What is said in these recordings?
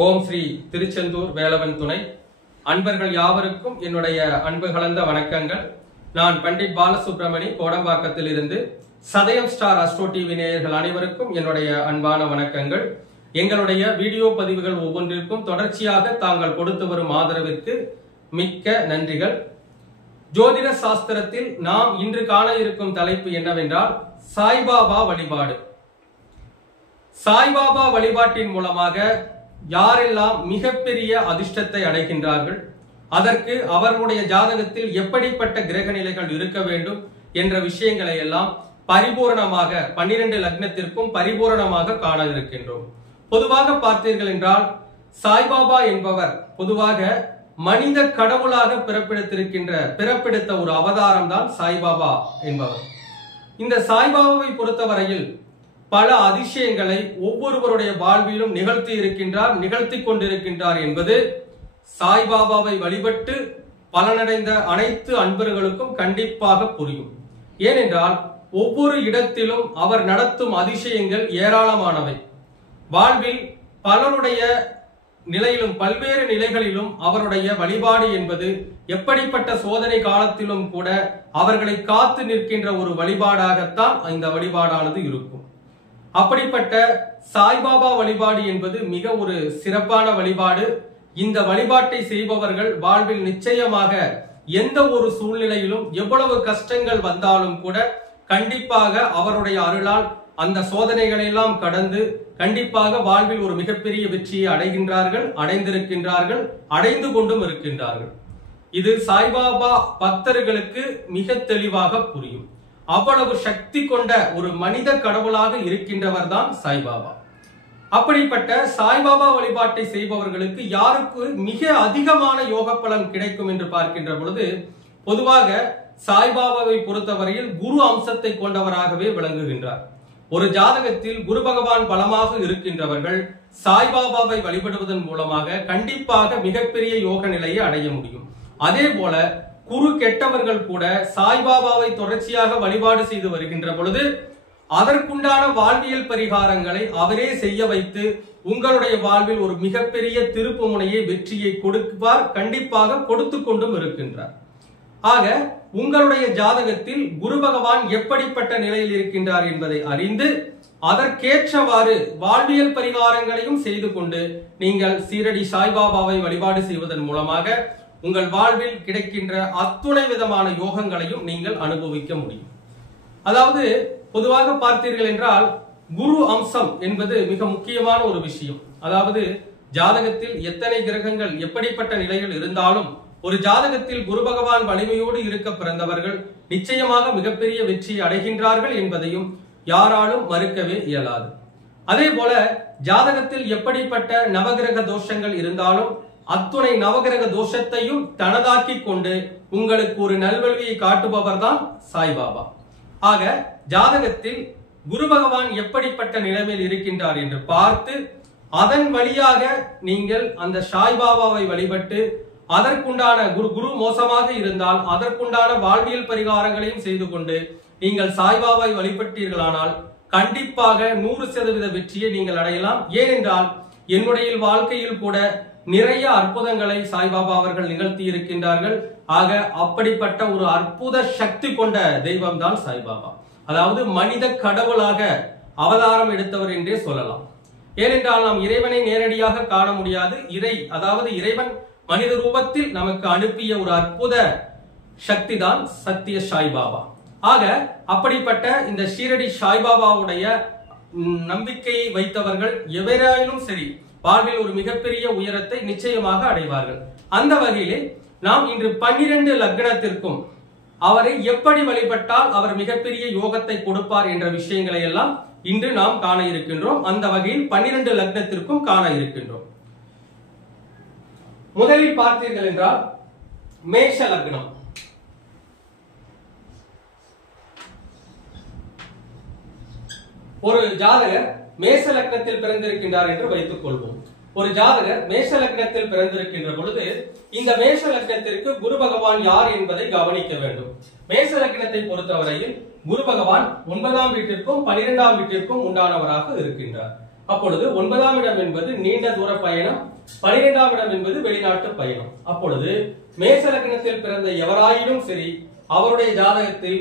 ஓம் ஸ்ரீ திருச்செந்தூர் வேலவன் துணை அன்பர்கள் யாவருக்கும் என்னுடைய அன்பு கலந்த வணக்கங்கள். நான் பண்டிட் பாலசுப்ரமணி கோடம்பாக்கத்தில் இருந்து சதயம் ஸ்டார் அஸ்ட்ரோ டிவி நேயர்கள் அனைவருக்கும் என்னுடைய அன்பான வணக்கங்கள். எங்களுடைய வீடியோ பதிவுகள் ஒவ்வொன்றிற்கும் தொடர்ச்சியாக தாங்கள் கொடுத்து வரும் ஆதரவிற்கு மிக்க நன்றிகள். ஜோதிட சாஸ்திரத்தில் நாம் இன்று காண இருக்கும் தலைப்பு என்னவென்றால் சாய்பாபா வழிபாடு. சாய்பாபா வழிபாட்டின் மூலமாக யாரெல்லாம் மிகப்பெரிய அதிர்ஷ்டத்தை அடைகின்றார்கள், அதற்கு அவர்களுடைய ஜாதகத்தில் எப்படிப்பட்ட கிரக நிலைகள் இருக்க வேண்டும் என்ற விஷயங்களை எல்லாம் பரிபூரணமாக 12 லக்னத்திற்கும் பரிபூரணமாக காண இருக்கின்றோம். பொதுவாக பார்த்தீர்கள் என்றால் சாய்பாபா என்பவர் பொதுவாக மனித கடவுளாக பிறப்பெடுத்த ஒரு அவதாரம் தான் சாய்பாபா என்பவர். இந்த சாய்பாபாவை பொறுத்தவரையில் பல அதிசயங்களை ஒவ்வொருவருடைய வாழ்விலும் நிகழ்த்தி கொண்டிருக்கின்றார் என்பது சாய்பாபாவை வழிபட்டு பலனடைந்த அனைத்து அன்பர்களுக்கும் கண்டிப்பாக புரியும். ஏனென்றால் ஒவ்வொரு இடத்திலும் அவர் நடத்தும் அதிசயங்கள் ஏராளமானவை. வாழ்வில் பலருடைய நிலையிலும் பல்வேறு நிலைகளிலும் அவருடைய வழிபாடு என்பது எப்படிப்பட்ட சோதனை காலத்திலும் கூட அவர்களை காத்து நிற்கின்ற ஒரு வழிபாடாகத்தான் இந்த வழிபாடானது இருக்கும். அப்படிப்பட்ட சாய்பாபா வழிபாடு என்பது மிக ஒரு சிறப்பான வழிபாடு. இந்த வழிபாட்டை செய்பவர்கள் வாழ்வில் நிச்சயமாக எந்த ஒரு சூழ்நிலையிலும் எவ்வளவு கஷ்டங்கள் வந்தாலும் கூட கண்டிப்பாக அவருடைய அருளால் அந்த சோதனைகளை எல்லாம் கடந்து கண்டிப்பாக வாழ்வில் ஒரு மிகப்பெரிய வெற்றியை அடைந்திருக்கின்றார்கள், அடைந்து கொண்டும் இருக்கின்றார்கள். இது சாய்பாபா பக்தர்களுக்கு மிக தெளிவாக புரியும். அவ்வளவு சக்தி கொண்ட ஒரு மனித கடவுளாக இருக்கின்றவர் தான் சாய்பாபா. அப்படிப்பட்ட சாய்பாபா வழிபாட்டை செய்பவர்களுக்கு யாருக்கு மிக அதிகமான யோக பலன் கிடைக்கும் என்று பார்க்கின்ற பொழுது பொதுவாக சாய்பாபாவை பொறுத்தவரையில் குரு அம்சத்தை கொண்டவராகவே விளங்குகின்றார். ஒரு ஜாதகத்தில் குரு பகவான் பலமாக இருக்கின்றவர்கள் சாய்பாபாவை வழிபடுவதன் மூலமாக கண்டிப்பாக மிகப்பெரிய யோக நிலையை அடைய முடியும். அதே போல குரு கெட்டவர்கள் கூட சாய்பாபாவை தொடர்ச்சியாக வழிபாடு செய்து வருகின்ற பொழுது அதற்குண்டான வாழ்வியல் பரிகாரங்களை அவரே செய்ய வைத்து உங்களுடைய வாழ்வில் ஒரு மிகப்பெரிய திருப்பு முனையை வெற்றியை கொடுப்பார், கண்டிப்பாக கொடுத்து கொண்டும் இருக்கின்றார். ஆக உங்களுடைய ஜாதகத்தில் குரு பகவான் எப்படிப்பட்ட நிலையில் இருக்கின்றார் என்பதை அறிந்து அதற்கேற்றவாறு வாழ்வியல் பரிகாரங்களையும் செய்து கொண்டு நீங்கள் சீரடி சாய்பாபாவை வழிபாடு செய்வதன் மூலமாக உங்கள் வாழ்வில் கிடைக்கின்ற அத்துணை விதமான யோகங்களையும் நீங்கள் அனுபவிக்க முடியும். அதாவது பொதுவாக பார்த்தீர்கள் என்றால் குரு அம்சம் என்பது மிக முக்கியமான ஒரு விஷயம். அதாவது ஜாதகத்தில் எத்தனை கிரகங்கள் எப்படிப்பட்ட நிலையில் இருந்தாலும் ஒரு ஜாதகத்தில் குரு பகவான் வலிமையோடு இருக்க பிறந்தவர்கள் நிச்சயமாக மிகப்பெரிய வெற்றியை அடைகின்றார்கள் என்பதையும் யாராலும் மறுக்கவே இயலாது. அதே போல ஜாதகத்தில் எப்படிப்பட்ட நவகிரக தோஷங்கள் இருந்தாலும் அத்துணை நவகிரக தோஷத்தையும் தனதாக்கி கொண்டு உங்களுக்கு ஒரு நல்வழியை காட்டுபவர் தான் சாய்பாபா. ஆக ஜாதகத்தில் குரு பகவான் எப்படிப்பட்ட நிலைமையில் இருக்கின்றார் என்று பார்த்து அதன் வழியாக நீங்கள் அந்த சாய்பாபாவை வழிபட்டு அதற்குண்டான குரு மோசமாக இருந்தால் அதற்குண்டான வாழ்வியல் பரிகாரங்களையும் செய்து கொண்டு நீங்கள் சாய்பாபாவை வழிபட்டீர்களானால் கண்டிப்பாக 100% வெற்றியை நீங்கள் அடையலாம். ஏனென்றால் என்னுடைய வாழ்க்கையில் கூட நிறைய அற்புதங்களை சாய்பாபா அவர்கள் நிகழ்த்தி இருக்கின்றார்கள். ஆக அப்படிப்பட்ட ஒரு அற்புத சக்தி கொண்ட தெய்வம் தான் சாய்பாபா. அதாவது மனித கடவுளாக அவதாரம் எடுத்தவர் என்றே சொல்லலாம். ஏனென்றால் நாம் இறைவனை நேரடியாக காண முடியாது. அதாவது இறைவன் மனித ரூபத்தில் நமக்கு அனுப்பிய ஒரு அற்புத சக்தி தான் சத்திய சாய்பாபா. ஆக அப்படிப்பட்ட இந்த ஷீரடி சாய்பாபாவுடைய நம்பிக்கையை வைத்தவர்கள் எவராயினும் சரி வாழ்வில் ஒரு மிகப்பெரிய உயரத்தை நிச்சயமாக அடைவார்கள். அந்த வகையிலே நாம் இன்று 12 லக்னத்திற்கும் அவரை எப்படி வழிபட்டால் அவர் மிகப்பெரிய யோகத்தை கொடுப்பார் என்ற விஷயங்களை எல்லாம் இன்று நாம் காண இருக்கின்றோம். அந்த வகையில் 12 லக்னத்திற்கும் காண இருக்கின்றோம். முதலில் பார்த்தீர்கள் என்றால் மேஷ லக்னம். ஒரு ஜாதகர் மேஷ லக்னத்தில் பிறந்திருக்கின்றார் என்று வைத்துக் கொள்வோம். ஒரு ஜாதகர் மேஷ லக்னத்தில் பிறந்திருக்கின்ற பொழுது இந்த மேஷ லக்னத்திற்கு குரு பகவான் யார் என்பதை கவனிக்க வேண்டும். மேஷ லக்னத்தை பொறுத்தவரையில் குரு பகவான் 9ஆம் வீட்டிற்கும் 12ஆம் வீட்டிற்கும் உண்டானவராக இருக்கின்றார். அப்பொழுது 9ஆம் இடம் என்பது நீண்ட தூர பயணம், 12ஆம் இடம் என்பது வெளிநாட்டு பயணம். அப்பொழுது மேஷ லக்னத்தில் பிறந்த எவராயினும் சரி, அவருடைய ஜாதகத்தில்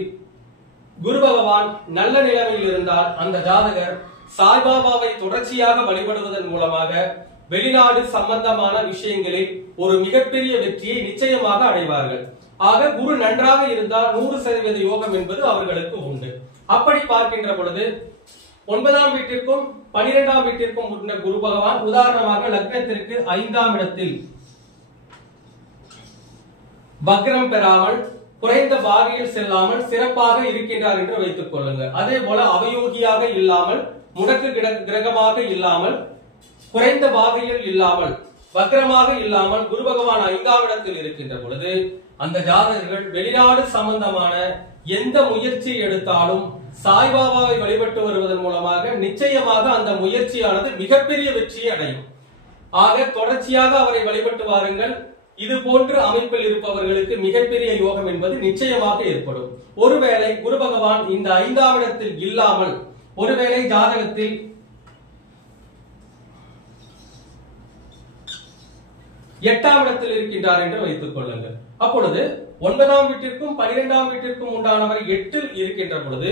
குரு பகவான் நல்ல நிலைமையில் இருந்தால் அந்த ஜாதகர் சாய்பாபாவை தொடர்ச்சியாக வழிபடுவதன் மூலமாக வெளிநாடு சம்பந்தமான விஷயங்களில் ஒரு மிகப்பெரிய வெற்றியை நிச்சயமாக அடைவார்கள். ஆக குரு நன்றாக இருந்தால் 100% யோகம் என்பது அவர்களுக்கு உண்டு. அப்படி பார்க்கின்ற பொழுது 9ஆம் வீட்டிற்கும் 12ஆம் வீட்டிற்கும் உள்ள குரு பகவான் உதாரணமாக லக்னத்திற்கு 5ஆம் இடத்தில் வக்ரம் பெறாமல் குறைந்த பாகையில் செல்லாமல் சிறப்பாக இருக்கின்றார் என்று வைத்துக் கொள்ளுங்கள். அதே போல அவயோகியாக இல்லாமல், முடக்கு கிரகமாக இல்லாமல், குறைந்த பாகையில் இல்லாமல், வக்ரமாக இல்லாமல் குரு பகவான் 5ஆம் இடத்தில் இருக்கின்ற பொழுது அந்த ஜாதகர்கள் வெளிநாடு சம்பந்தமான எந்த முயற்சி எடுத்தாலும் சாய்பாபாவை வழிபட்டு வருவதன் மூலமாக நிச்சயமாக அந்த முயற்சியானது மிகப்பெரிய வெற்றியை அடையும். ஆக தொடர்ச்சியாக அவரை வழிபட்டு வாருங்கள். இது போன்ற அமைப்பில் இருப்பவர்களுக்கு மிகப்பெரிய யோகம் என்பது நிச்சயமாக ஏற்படும். ஒருவேளை குரு பகவான் இந்த 5ஆம் இடத்தில் இல்லாமல், ஒருவேளை ஜாதகத்தில் 8ஆம் இடத்தில் இருக்கின்றார் என்று வைத்துக் கொள்ளுங்கள். அப்பொழுது 9ஆம் வீட்டிற்கும் 12ஆம் வீட்டிற்கும் உண்டானவர் 8இல் இருக்கின்ற பொழுது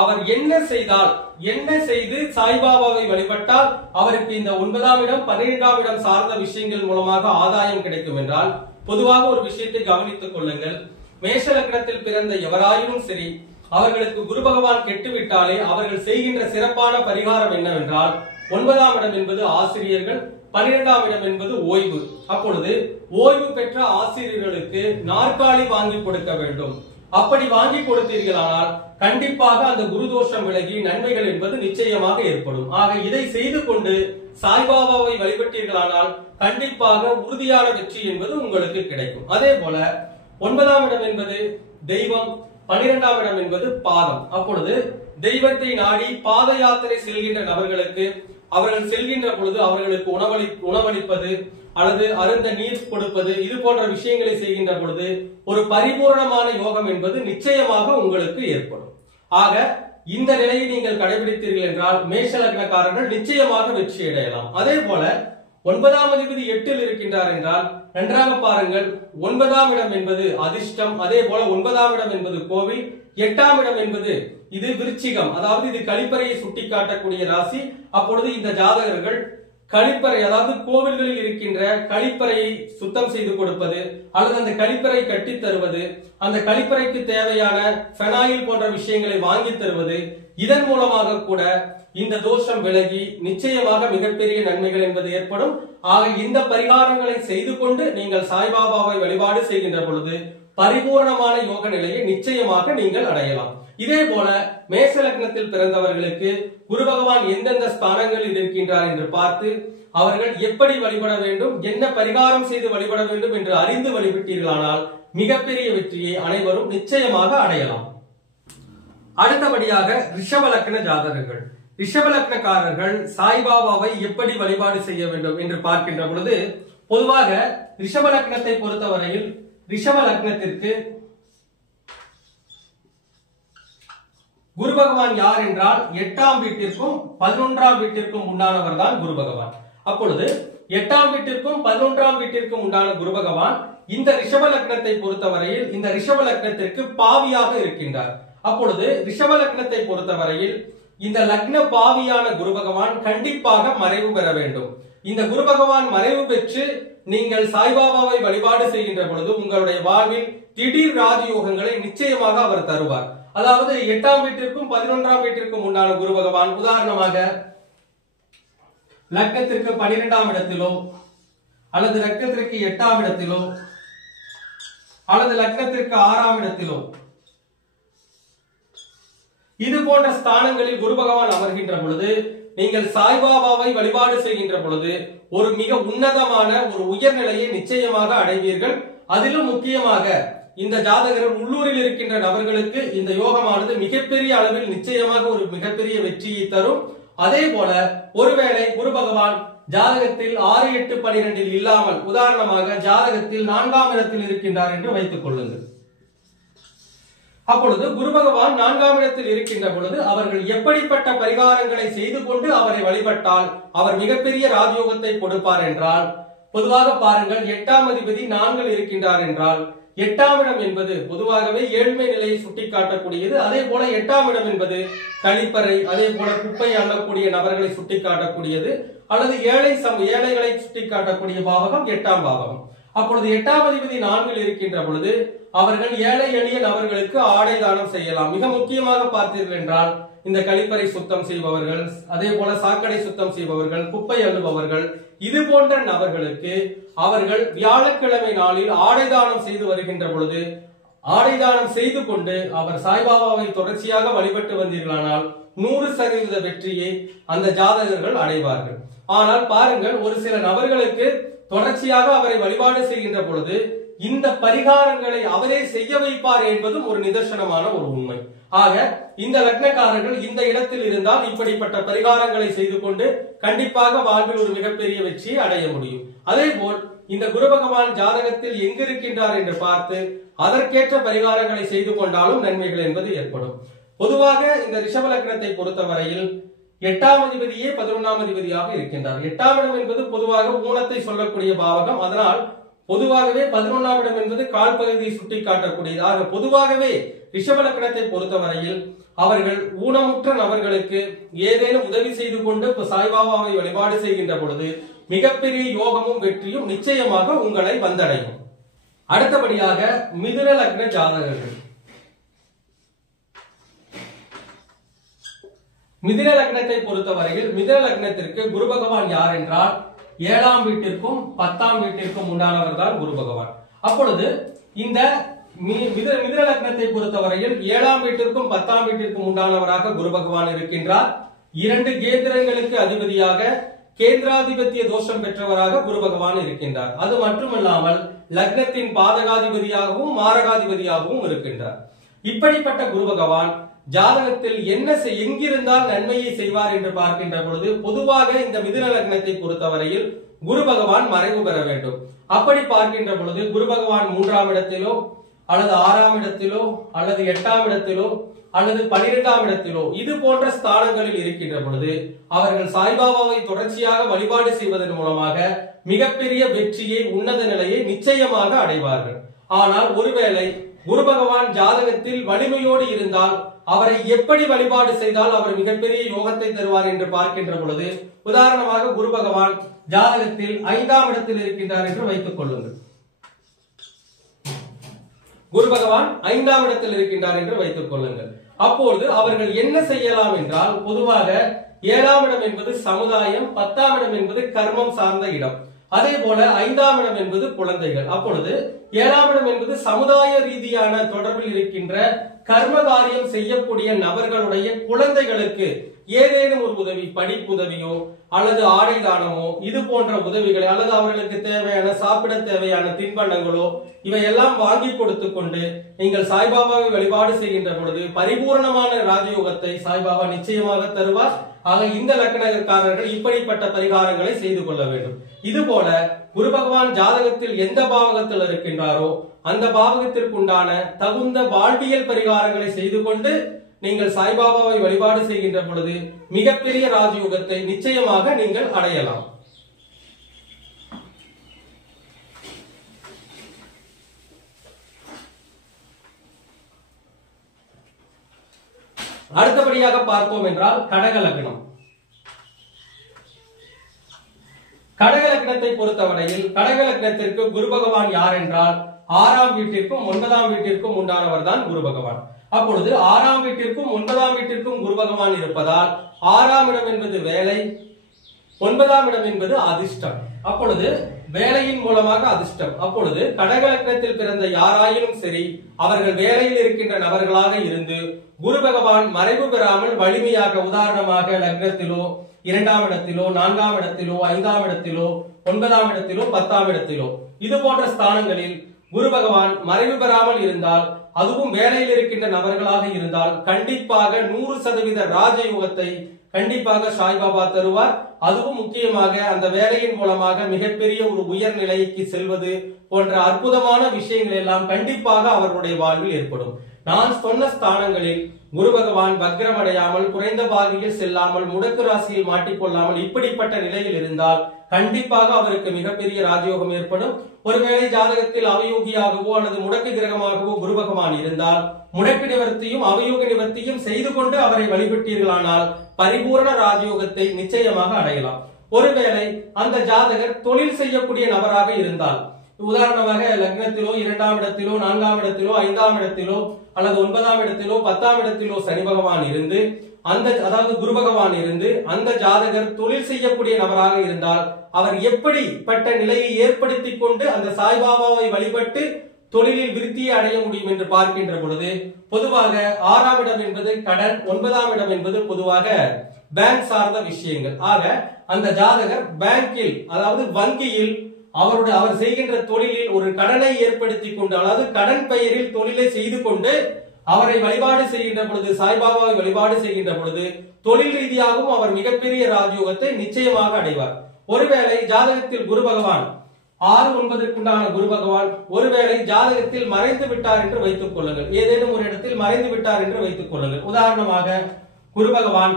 அவர் என்ன செய்தால், என்ன செய்து சாய்பாபாவை வழிபட்டால் அவருக்கு இந்த 9ஆம் இடம் 12ஆம் இடம் சார்ந்த விஷயங்கள் மூலமாக ஆதாயம் கிடைக்கும் என்றால், பொதுவாக ஒரு விஷயத்தை கவனித்துக் கொள்ளுங்கள். மேஷ லக்னத்தில் பிறந்த எவராயினும் சரி, அவர்களுக்கு குரு பகவான் கெட்டுவிட்டாலே அவர்கள் செய்கின்ற சிறப்பான பரிகாரம் என்னவென்றால், 9ஆம் இடம் என்பது ஆசிரியர்கள், 12ஆம் இடம் என்பது ஓய்வு. அப்பொழுது ஓய்வு பெற்ற ஆசிரியர்களுக்கு நாற்காலி வாங்கி கொடுக்க வேண்டும். அப்படி வாங்கி கொடுத்தீர்களானால் கண்டிப்பாக அந்த குருதோஷம் விலகி நன்மைகள் என்பது நிச்சயமாக ஏற்படும். ஆக இதை செய்து கொண்டு சாய்பாபாவை வழிபட்டீர்களானால் கண்டிப்பாக உறுதியான வெற்றி என்பது உங்களுக்கு கிடைக்கும். அதே போல 9ஆம் இடம் என்பது தெய்வம், 12ஆம் இடம் என்பது பாதம். அப்பொழுது தெய்வத்தை நாடி பாத யாத்திரை செல்கின்ற நபர்களுக்கு அவர்கள் செல்கின்ற பொழுது அவர்களுக்கு உணவளிப்பது அல்லது அருந்த நீர் கொடுப்பது, இது போன்ற விஷயங்களை செய்கின்ற பொழுது ஒரு பரிபூர்ணமான யோகம் என்பது நிச்சயமாக உங்களுக்கு ஏற்படும். ஆக இந்த நிலையை நீங்கள் கடைபிடித்தீர்கள் என்றால் மேஷ லக்னக்காரர்கள் நிச்சயமாக வெற்றி அடையலாம். அதே போல 9ஆம் அதிபதி 8இல் இருக்கின்றார் என்றால் நன்றாக பாருங்கள். 9ஆம் இடம் என்பது அதிர்ஷ்டம், அதே போல 9ஆம் இடம் என்பது கோவில், 8ஆம் இடம் என்பது இது விருச்சிகம், அதாவது இது கழிப்பறையை சுட்டி காட்டக்கூடிய ராசி. அப்பொழுது இந்த ஜாதகர்கள் கழிப்பறை, அதாவது கோவில்களில் இருக்கின்ற கழிப்பறையை சுத்தம் செய்து கொடுப்பது அல்லது அந்த கழிப்பறை கட்டி தருவது, அந்த கழிப்பறைக்கு தேவையான பெனாயில் போன்ற விஷயங்களை வாங்கி தருவது, இதன் மூலமாக கூட இந்த தோஷம் விலகி நிச்சயமாக மிகப்பெரிய நன்மைகள் என்பது ஏற்படும். ஆக இந்த பரிகாரங்களை செய்து கொண்டு நீங்கள் சாய்பாபாவை வழிபாடு செய்கின்ற பொழுது பரிபூர்ணமான யோக நிலையை நிச்சயமாக நீங்கள் அடையலாம். இதே போல மேஷ லக்னத்தில் பிறந்தவர்களுக்கு குரு பகவான் எந்தெந்த ஸ்தானங்களில் இருக்கின்றார் என்று பார்த்து அவர்கள் எப்படி வழிபட வேண்டும், என்ன பரிகாரம் செய்து வழிபட வேண்டும் என்று அறிந்து வழிபட்டீர்களானால் மிகப்பெரிய வெற்றியை அனைவரும் நிச்சயமாக அடையலாம். அடுத்தபடியாக ரிஷப லக்ன ஜாதகர்கள், ரிஷப லக்னக்காரர்கள் சாய்பாபாவை எப்படி வழிபாடு செய்ய வேண்டும் என்று பார்க்கின்ற பொழுது பொதுவாக ரிஷப லக்னத்தை பொறுத்தவரையில் ரிஷப லக்னத்திற்கு குரு பகவான் யார் என்றால் 8ஆம் வீட்டிற்கும் 11ஆம் வீட்டிற்கும் உண்டானவர் தான் குரு பகவான். அப்பொழுது 8ஆம் வீட்டிற்கும் 11ஆம் வீட்டிற்கும் உண்டான குரு பகவான் இந்த ரிஷப லக்னத்தை பொறுத்தவரையில் இந்த ரிஷப லக்னத்திற்கு பாவியாக இருக்கின்றார். அப்பொழுது ரிஷப லக்னத்தை பொறுத்தவரையில் இந்த லக்ன பாவியான குரு பகவான் கண்டிப்பாக மறைவு பெற வேண்டும். இந்த குரு பகவான் மறைவு பெற்று நீங்கள் சாய்பாபாவை வழிபாடு செய்கின்ற பொழுது உங்களுடைய வாழ்வில் திடீர் ராஜயோகங்களை நிச்சயமாக அவர் தருவார். அதாவது 8ஆம் வீட்டிற்கும் 11ஆம் வீட்டிற்கும் உண்டான குரு பகவான் உதாரணமாக லக்னத்திற்கு 12ஆம் இடத்திலோ அல்லது லக்னத்திற்கு 8ஆம் இடத்திலோ அல்லது லக்னத்திற்கு 6ஆம் இடத்திலோ இது போன்ற ஸ்தானங்களில் குரு பகவான் அமர்கின்ற பொழுது நீங்கள் சாய்பாபாவை வழிபாடு செய்கின்ற பொழுது ஒரு மிக உன்னதமான ஒரு உயர்நிலையை நிச்சயமாக அடைவீர்கள். அதிலும் முக்கியமாக இந்த ஜாதகர் உள்ளூரில் இருக்கின்ற நபர்களுக்கு இந்த யோகமானது மிகப்பெரிய அளவில் நிச்சயமாக ஒரு மிகப்பெரிய வெற்றியை தரும். அதே போல ஒருவேளை குரு பகவான் ஜாதகத்தில் 6, 8, 12 இல்லாமல் உதாரணமாக ஜாதகத்தில் 4ஆம் இடத்தில் இருக்கின்றார் என்று வைத்துக் கொள்ளுங்கள். அப்பொழுது குரு பகவான் 4ஆம் இடத்தில் இருக்கின்ற பொழுது அவர்கள் எப்படிப்பட்ட பரிகாரங்களை செய்து கொண்டு அவரை வழிபட்டால் அவர் மிகப்பெரிய ராஜயோகத்தை கொடுப்பார் என்றால், பொதுவாக பாருங்கள் 8ஆம் அதிபதி 4இல் இருக்கின்றார் என்றால் 8ஆம் இடம் என்பது பொதுவாகவே ஏழ்மை நிலையை சுட்டிக்காட்டக்கூடியது. அதே போல 8ஆம் இடம் என்பது கழிப்பறை, அதே போல குப்பை அள்ளக்கூடிய நபர்களை சுட்டிக்காட்டக்கூடியது, அல்லது ஏழைகளை சுட்டிக்காட்டக்கூடிய பாவகம் 8ஆம் பாவகம். அப்பொழுது 8ஆம் அதிபதி 4இல் இருக்கின்ற பொழுது அவர்கள் ஏழை எளிய நபர்களுக்கு ஆடை தானம் செய்யலாம். மிக முக்கியமாக பார்த்தீர்கள் என்றால் இந்த கழிப்பறை சுத்தம் செய்பவர்கள், அதே போல சாக்கடை சுத்தம் செய்பவர்கள், குப்பை அள்ளுபவர்கள், இது போன்ற நபர்களுக்கு அவர்கள் வியாழக்கிழமை நாளில் ஆடை தானம் செய்து வருகின்ற பொழுது ஆடை தானம் செய்து கொண்டு அவர் சாய்பாபாவை தொடர்ச்சியாக வழிபட்டு வந்தீர்களானால் 100% வெற்றியை அந்த ஜாதகர்கள் அடைவார்கள். ஆனால் பாருங்கள், ஒரு சில நபர்களுக்கு தொடர்ச்சியாக அவரை வழிபாடு செய்கின்ற பொழுது இந்த பரிகாரங்களை அவரே செய்ய வைப்பார் என்பதும் ஒரு நிதர்சனமான ஒரு உண்மை. ஆக இந்த லக்னக்காரர்கள் இந்த இடத்தில் இருந்தால் இப்படிப்பட்ட பரிகாரங்களை செய்து கொண்டு கண்டிப்பாக வாழ்வில் ஒரு மிகப்பெரிய வெற்றியை அடைய முடியும். அதே போல் இந்த குரு பகவான் ஜாதகத்தில் எங்கு இருக்கின்றார் என்று பார்த்து அதற்கேற்ற பரிகாரங்களை செய்து கொண்டாலும் நன்மைகள் என்பது ஏற்படும். பொதுவாக இந்த ரிஷப லக்னத்தை பொறுத்தவரையில் 8ஆம் அதிபதியே 11ஆம் அதிபதியாக இருக்கின்றார். 8ஆம் இடம் என்பது பொதுவாக ஊனத்தை சொல்லக்கூடிய பாவகம். அதனால் பொதுவாகவே 11ஆம் இடம் என்பது கால் பகுதியை சுட்டி காட்டக்கூடியது. பொதுவாகவே ரிஷப லக்னத்தை பொறுத்தவரையில் அவர்கள் ஊனமுற்ற நபர்களுக்கு ஏதேனும் உதவி செய்து கொண்டு சாய்பாபாவை வழிபாடு செய்கின்ற பொழுது மிகப்பெரிய யோகமும் வெற்றியும் நிச்சயமாக உங்களை வந்தடையும். அடுத்தபடியாக மிதுன லக்ன ஜாதகர்கள். மிதுன லக்னத்தை பொறுத்தவரையில் மிதுன லக்னத்திற்கு குரு பகவான் யார் என்றால் 7ஆம் வீட்டிற்கும் 10ஆம் வீட்டிற்கும் உண்டானவர் தான் குரு பகவான். அப்பொழுது இந்த மிதுன லக்னத்தை பொறுத்தவரையில் 7ஆம் வீட்டிற்கும் 10ஆம் வீட்டிற்கும் உண்டானவராக குரு பகவான் இருக்கின்றார். 2 கேந்திரங்களுக்கு அதிபதியாக கேந்திராதிபத்திய தோஷம் பெற்றவராக குரு பகவான் இருக்கின்றார். அது மட்டுமல்லாமல் லக்னத்தின் பாதகாதிபதியாகவும் மாரகாதிபதியாகவும் இருக்கின்றார். இப்படிப்பட்ட குரு பகவான் ஜாதகத்தில் எங்கிருந்தால் நன்மையை செய்வார் என்று பார்க்கின்ற பொழுது பொதுவாக இந்த மிதுன லக்னத்தை பொறுத்தவரையில் குரு பகவான் மறைவு பெற வேண்டும். அப்படி பார்க்கின்ற பொழுது குரு பகவான் 3ஆம் இடத்திலோ அல்லது 6ஆம் இடத்திலோ அல்லது 8ஆம் இடத்திலோ அல்லது 12ஆம் இடத்திலோ இது போன்ற ஸ்தானங்களில் இருக்கின்ற பொழுது அவர்கள் சாய்பாபாவை தொடர்ச்சியாக வழிபாடு செய்வதன் மூலமாக மிகப்பெரிய வெற்றியை, உன்னத நிலையை நிச்சயமாக அடைவார்கள். ஆனால் ஒருவேளை குரு பகவான் ஜாதகத்தில் வலிமையோடு இருந்தால் அவரை எப்படி வழிபாடு செய்தால் அவர் மிகப்பெரிய யோகத்தை தருவார் என்று பார்க்கின்ற பொழுது, உதாரணமாக குரு பகவான் ஜாதகத்தில் 5ஆம் இடத்தில் இருக்கின்றார் என்று வைத்துக் கொள்ளுங்கள். குரு பகவான் 5ஆம் இடத்தில் இருக்கின்றார் என்று வைத்துக் கொள்ளுங்கள். அப்போது அவர்கள் என்ன செய்யலாம் என்றால், பொதுவாக 7ஆம் இடம் என்பது சமுதாயம், 10ஆம் இடம் என்பது கர்மம் சார்ந்த இடம், அதே போல 5ஆம் இடம் என்பது குழந்தைகள். அப்பொழுது 7ஆம் இடம் என்பது சமுதாய ரீதியான தொடர்பில் இருக்கின்ற கர்மகாரியம் செய்யக்கூடிய நபர்களுடைய குழந்தைகளுக்கு ஏதேனும் ஒரு உதவி, படிப்புதவியோ அல்லது ஆடை தானமோ இது போன்ற உதவிகளை, அல்லது அவர்களுக்கு தேவையான சாப்பிட தேவையான தின்பண்டங்களோ இவையெல்லாம் வாங்கி கொடுத்து கொண்டு நீங்கள் சாய்பாபாவை வழிபாடு செய்கின்ற பொழுது பரிபூர்ணமான ராஜயோகத்தை சாய்பாபா நிச்சயமாக தருவார். ஆக இந்த லக்னக்காரர்கள் இப்படிப்பட்ட பரிகாரங்களை செய்து கொள்ள வேண்டும். இது போல குரு பகவான் ஜாதகத்தில் எந்த பாவகத்தில் இருக்கின்றாரோ அந்த பாவகத்திற்கு உண்டான தகுந்த வாழ்வியல் பரிகாரங்களை செய்து கொண்டு நீங்கள் சாய்பாபாவை வழிபாடு செய்கின்ற பொழுது மிகப்பெரிய ராஜயோகத்தை நிச்சயமாக நீங்கள் அடையலாம். அடுத்தபடியாக பார்ப்போம் என்றால் கடக லக்னம். கடக லக்னத்தை பொறுத்தவரையில் கடக லக்னத்திற்கு குரு பகவான் யார் என்றால் 6ஆம் வீட்டிற்கும் 9ஆம் வீட்டிற்கும் உண்டானவர் தான் குரு பகவான். அப்பொழுது 6ஆம் வீட்டிற்கும் 9ஆம் வீட்டிற்கும் குரு பகவான் இருப்பதால் 6ஆம் இடம் என்பது வேலை, 9ஆம் இடம் என்பது அதிர்ஷ்டம். அப்பொழுது வேலையின் மூலமாக அதிர்ஷ்டம். அப்பொழுது கடக லக்னத்தில் பிறந்த யாராயினும் சரி அவர்கள் வேலையில் இருக்கின்ற நபர்களாக இருந்து குரு பகவான் மறைவு பெறாமல் வலிமையாக, உதாரணமாக லக்னத்திலோ 2ஆம் இடத்திலோ 4ஆம் இடத்திலோ 5ஆம் இடத்திலோ 9ஆம் இடத்திலோ 10ஆம் இடத்திலோ இது போன்ற ஸ்தானங்களில் குரு பகவான் மறைவு பெறாமல் இருந்தால், அதுவும் வேலையில் இருக்கின்ற நபர்களாக இருந்தால் கண்டிப்பாக 100% ராஜயோகத்தை கண்டிப்பாக சாய்பாபா தருவார். அதுவும் முக்கியமாக அந்த வேலையின் மூலமாக மிகப்பெரிய ஒரு உயர்நிலைக்கு செல்வது போன்ற அற்புதமான விஷயங்கள் எல்லாம் கண்டிப்பாக அவர்களுடைய வாழ்வில் ஏற்படும். நான் சொன்ன ஸ்தானங்களில் குரு பகவான் வக்ரமடையாமல், குறைந்த பாகையில் செல்லாமல், முடக்கு ராசியில் மாட்டிக்கொள்ளாமல் இப்படிப்பட்ட நிலையில் இருந்தால் கண்டிப்பாக அவருக்கு மிகப்பெரிய ராஜயோகம் ஏற்படும். ஒருவேளை ஜாதகத்தில் அவயோகியாகவோ அல்லது முடக்கு கிரகமாகவோ குரு பகவான் இருந்தால் முடக்கு நிவர்த்தியும் அவயோக நிவர்த்தியும் செய்து கொண்டு அவரை வழிபட்டீர்களானால் பரிபூர்ண ராஜயோகத்தை நிச்சயமாக அடையலாம். ஒருவேளை அந்த ஜாதகர் தொழில் செய்யக்கூடிய நபராக இருந்தால், உதாரணமாக லக்னத்திலோ 2ஆம் இடத்திலோ 4ஆம் இடத்திலோ 5ஆம் இடத்திலோ அல்லது 9ஆம் இடத்திலோ 10ஆம் இடத்திலோ சனி பகவான் இருந்து அதாவது குரு பகவான் இருந்து அந்த ஜாதகர் தொழில் செய்யக்கூடிய நபராக இருந்தால் அவர் எப்படிப்பட்ட நிலையை ஏற்படுத்தி கொண்டு அந்த சாய்பாபாவை வழிபட்டு தொழிலில் விருத்தியை அடைய முடியும் என்று பார்க்கின்ற பொழுது, பொதுவாக 6ஆம் இடம் என்பது கடன், 9ஆம் இடம் என்பது பொதுவாக பேங்க் சார்ந்த விஷயங்கள். ஆக அந்த ஜாதகர் பேங்கில் அதாவது வங்கியில் அவர் செய்கின்ற தொழிலில் ஒரு கடனை ஏற்படுத்தி கொண்டு, அதாவது கடன் பெயரில் தொழிலை செய்து கொண்டு அவரை வழிபாடு செய்கின்ற பொழுது, சாய்பாபாவை வழிபாடு செய்கின்ற பொழுது தொழில் ரீதியாகவும் அவர் மிகப்பெரிய ராஜயோகத்தை நிச்சயமாக அடைவார். ஒருவேளை ஜாதகத்தில் குரு பகவான் 6-9க்குண்டான குரு பகவான் ஒருவேளை ஜாதகத்தில் மறைந்து விட்டார் என்று வைத்துக் கொள்ளுங்கள். ஏதேனும் ஒரு இடத்தில் மறைந்து விட்டார் என்று வைத்துக் கொள்ளுங்கள். உதாரணமாக குரு பகவான்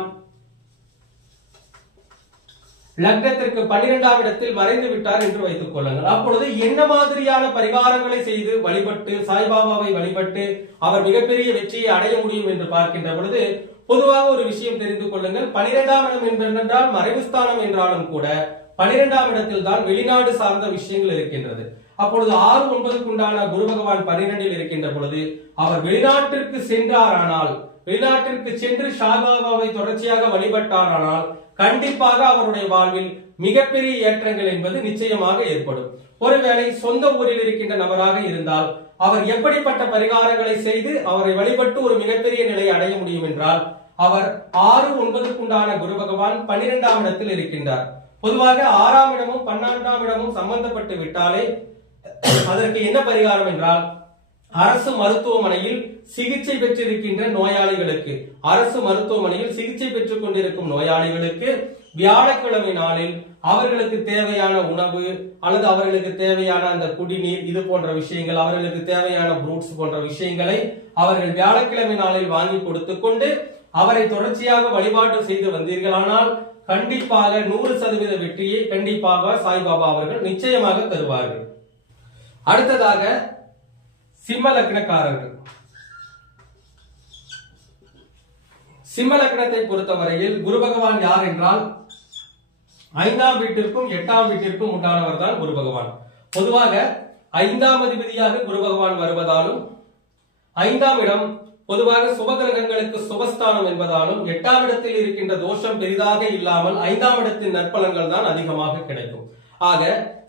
லக்னத்திற்கு 12ஆம் இடத்தில் மறைந்து விட்டார் என்று வைத்துக் கொள்ளுங்கள். அப்பொழுது என்ன மாதிரியான பரிகாரங்களை செய்து வழிபட்டு சாய்பாபாவை வழிபட்டு அவர் மிகப்பெரிய வெற்றியை அடைய முடியும் என்று பார்க்கின்ற பொழுது, பொதுவாக ஒரு விஷயம் தெரிந்து கொள்ளுங்கள். 12ஆம் இடம் என்றால் மறைவு ஸ்தானம் என்றாலும் கூட 12ஆம் இடத்தில் தான் வெளிநாடு சார்ந்த விஷயங்கள் இருக்கின்றது. அப்பொழுது 6-9க்குண்டான குரு பகவான் 12இல் இருக்கின்ற பொழுது அவர் வெளிநாட்டிற்கு சென்றாரானால், வெளிநாட்டிற்கு சென்று சாய்பாபாவை தொடர்ச்சியாக வழிபட்டாரானால் கண்டிப்பாக அவருடைய வாழ்வில் மிகப்பெரிய ஏற்றங்கள் என்பது நிச்சயமாக ஏற்படும். ஒருவேளை சொந்த ஊரில் இருக்கின்ற நபராக இருந்தால் அவர் எப்படிப்பட்ட பரிகாரங்களை செய்து அவரை வழிபட்டு ஒரு மிகப்பெரிய நிலையை அடைய முடியும் என்றால், அவர் 6-9க்குண்டான குரு பகவான் 12ஆம் இடத்தில் இருக்கின்றார். பொதுவாக 6ஆம் இடமும் 12ஆம் இடமும் சம்பந்தப்பட்டு விட்டாலே அதற்கு என்ன பரிகாரம் என்றால், அரசு மருத்துவமனையில் சிகிச்சை பெற்றிருக்கின்ற நோயாளிகளுக்கு, அரசு மருத்துவமனையில் சிகிச்சை பெற்றுக் கொண்டிருக்கும் நோயாளிகளுக்கு வியாழக்கிழமை நாளில் அவர்களுக்கு தேவையான உணவு அல்லது அவர்களுக்கு தேவையான அந்த குடிநீர் இது போன்ற விஷயங்கள், அவர்களுக்கு தேவையான ஃப்ரூட்ஸ் போன்ற விஷயங்களை அவர்கள் வியாழக்கிழமை நாளில் வாங்கி கொடுத்துக் கொண்டு அவரை தொடர்ச்சியாக வழிபாடு செய்து வந்தீர்களானால் கண்டிப்பாக 100% வெற்றியை கண்டிப்பாக சாய்பாபா அவர்கள் நிச்சயமாக தருவார்கள். அடுத்ததாக சிம்ம லக்னக்காரர்கள். சிம்ம லக்னத்தை பொறுத்தவரையில் குரு பகவான் யார் என்றால் 5ஆம் வீட்டிற்கும் 8ஆம் வீட்டிற்கும் உண்டானவர் தான் குரு பகவான். பொதுவாக 5ஆம் அதிபதியாக குரு பகவான் வருவதாலும் 5ஆம் இடம் பொதுவாக சுபகிரகங்களுக்கு சுபஸ்தானம் என்பதாலும் 8ஆம் இடத்தில் இருக்கின்ற தோஷம் பெரிதாக இல்லாமல் 5ஆம் இடத்தின் நற்பலன்கள் தான் அதிகமாக கிடைக்கும். ஆக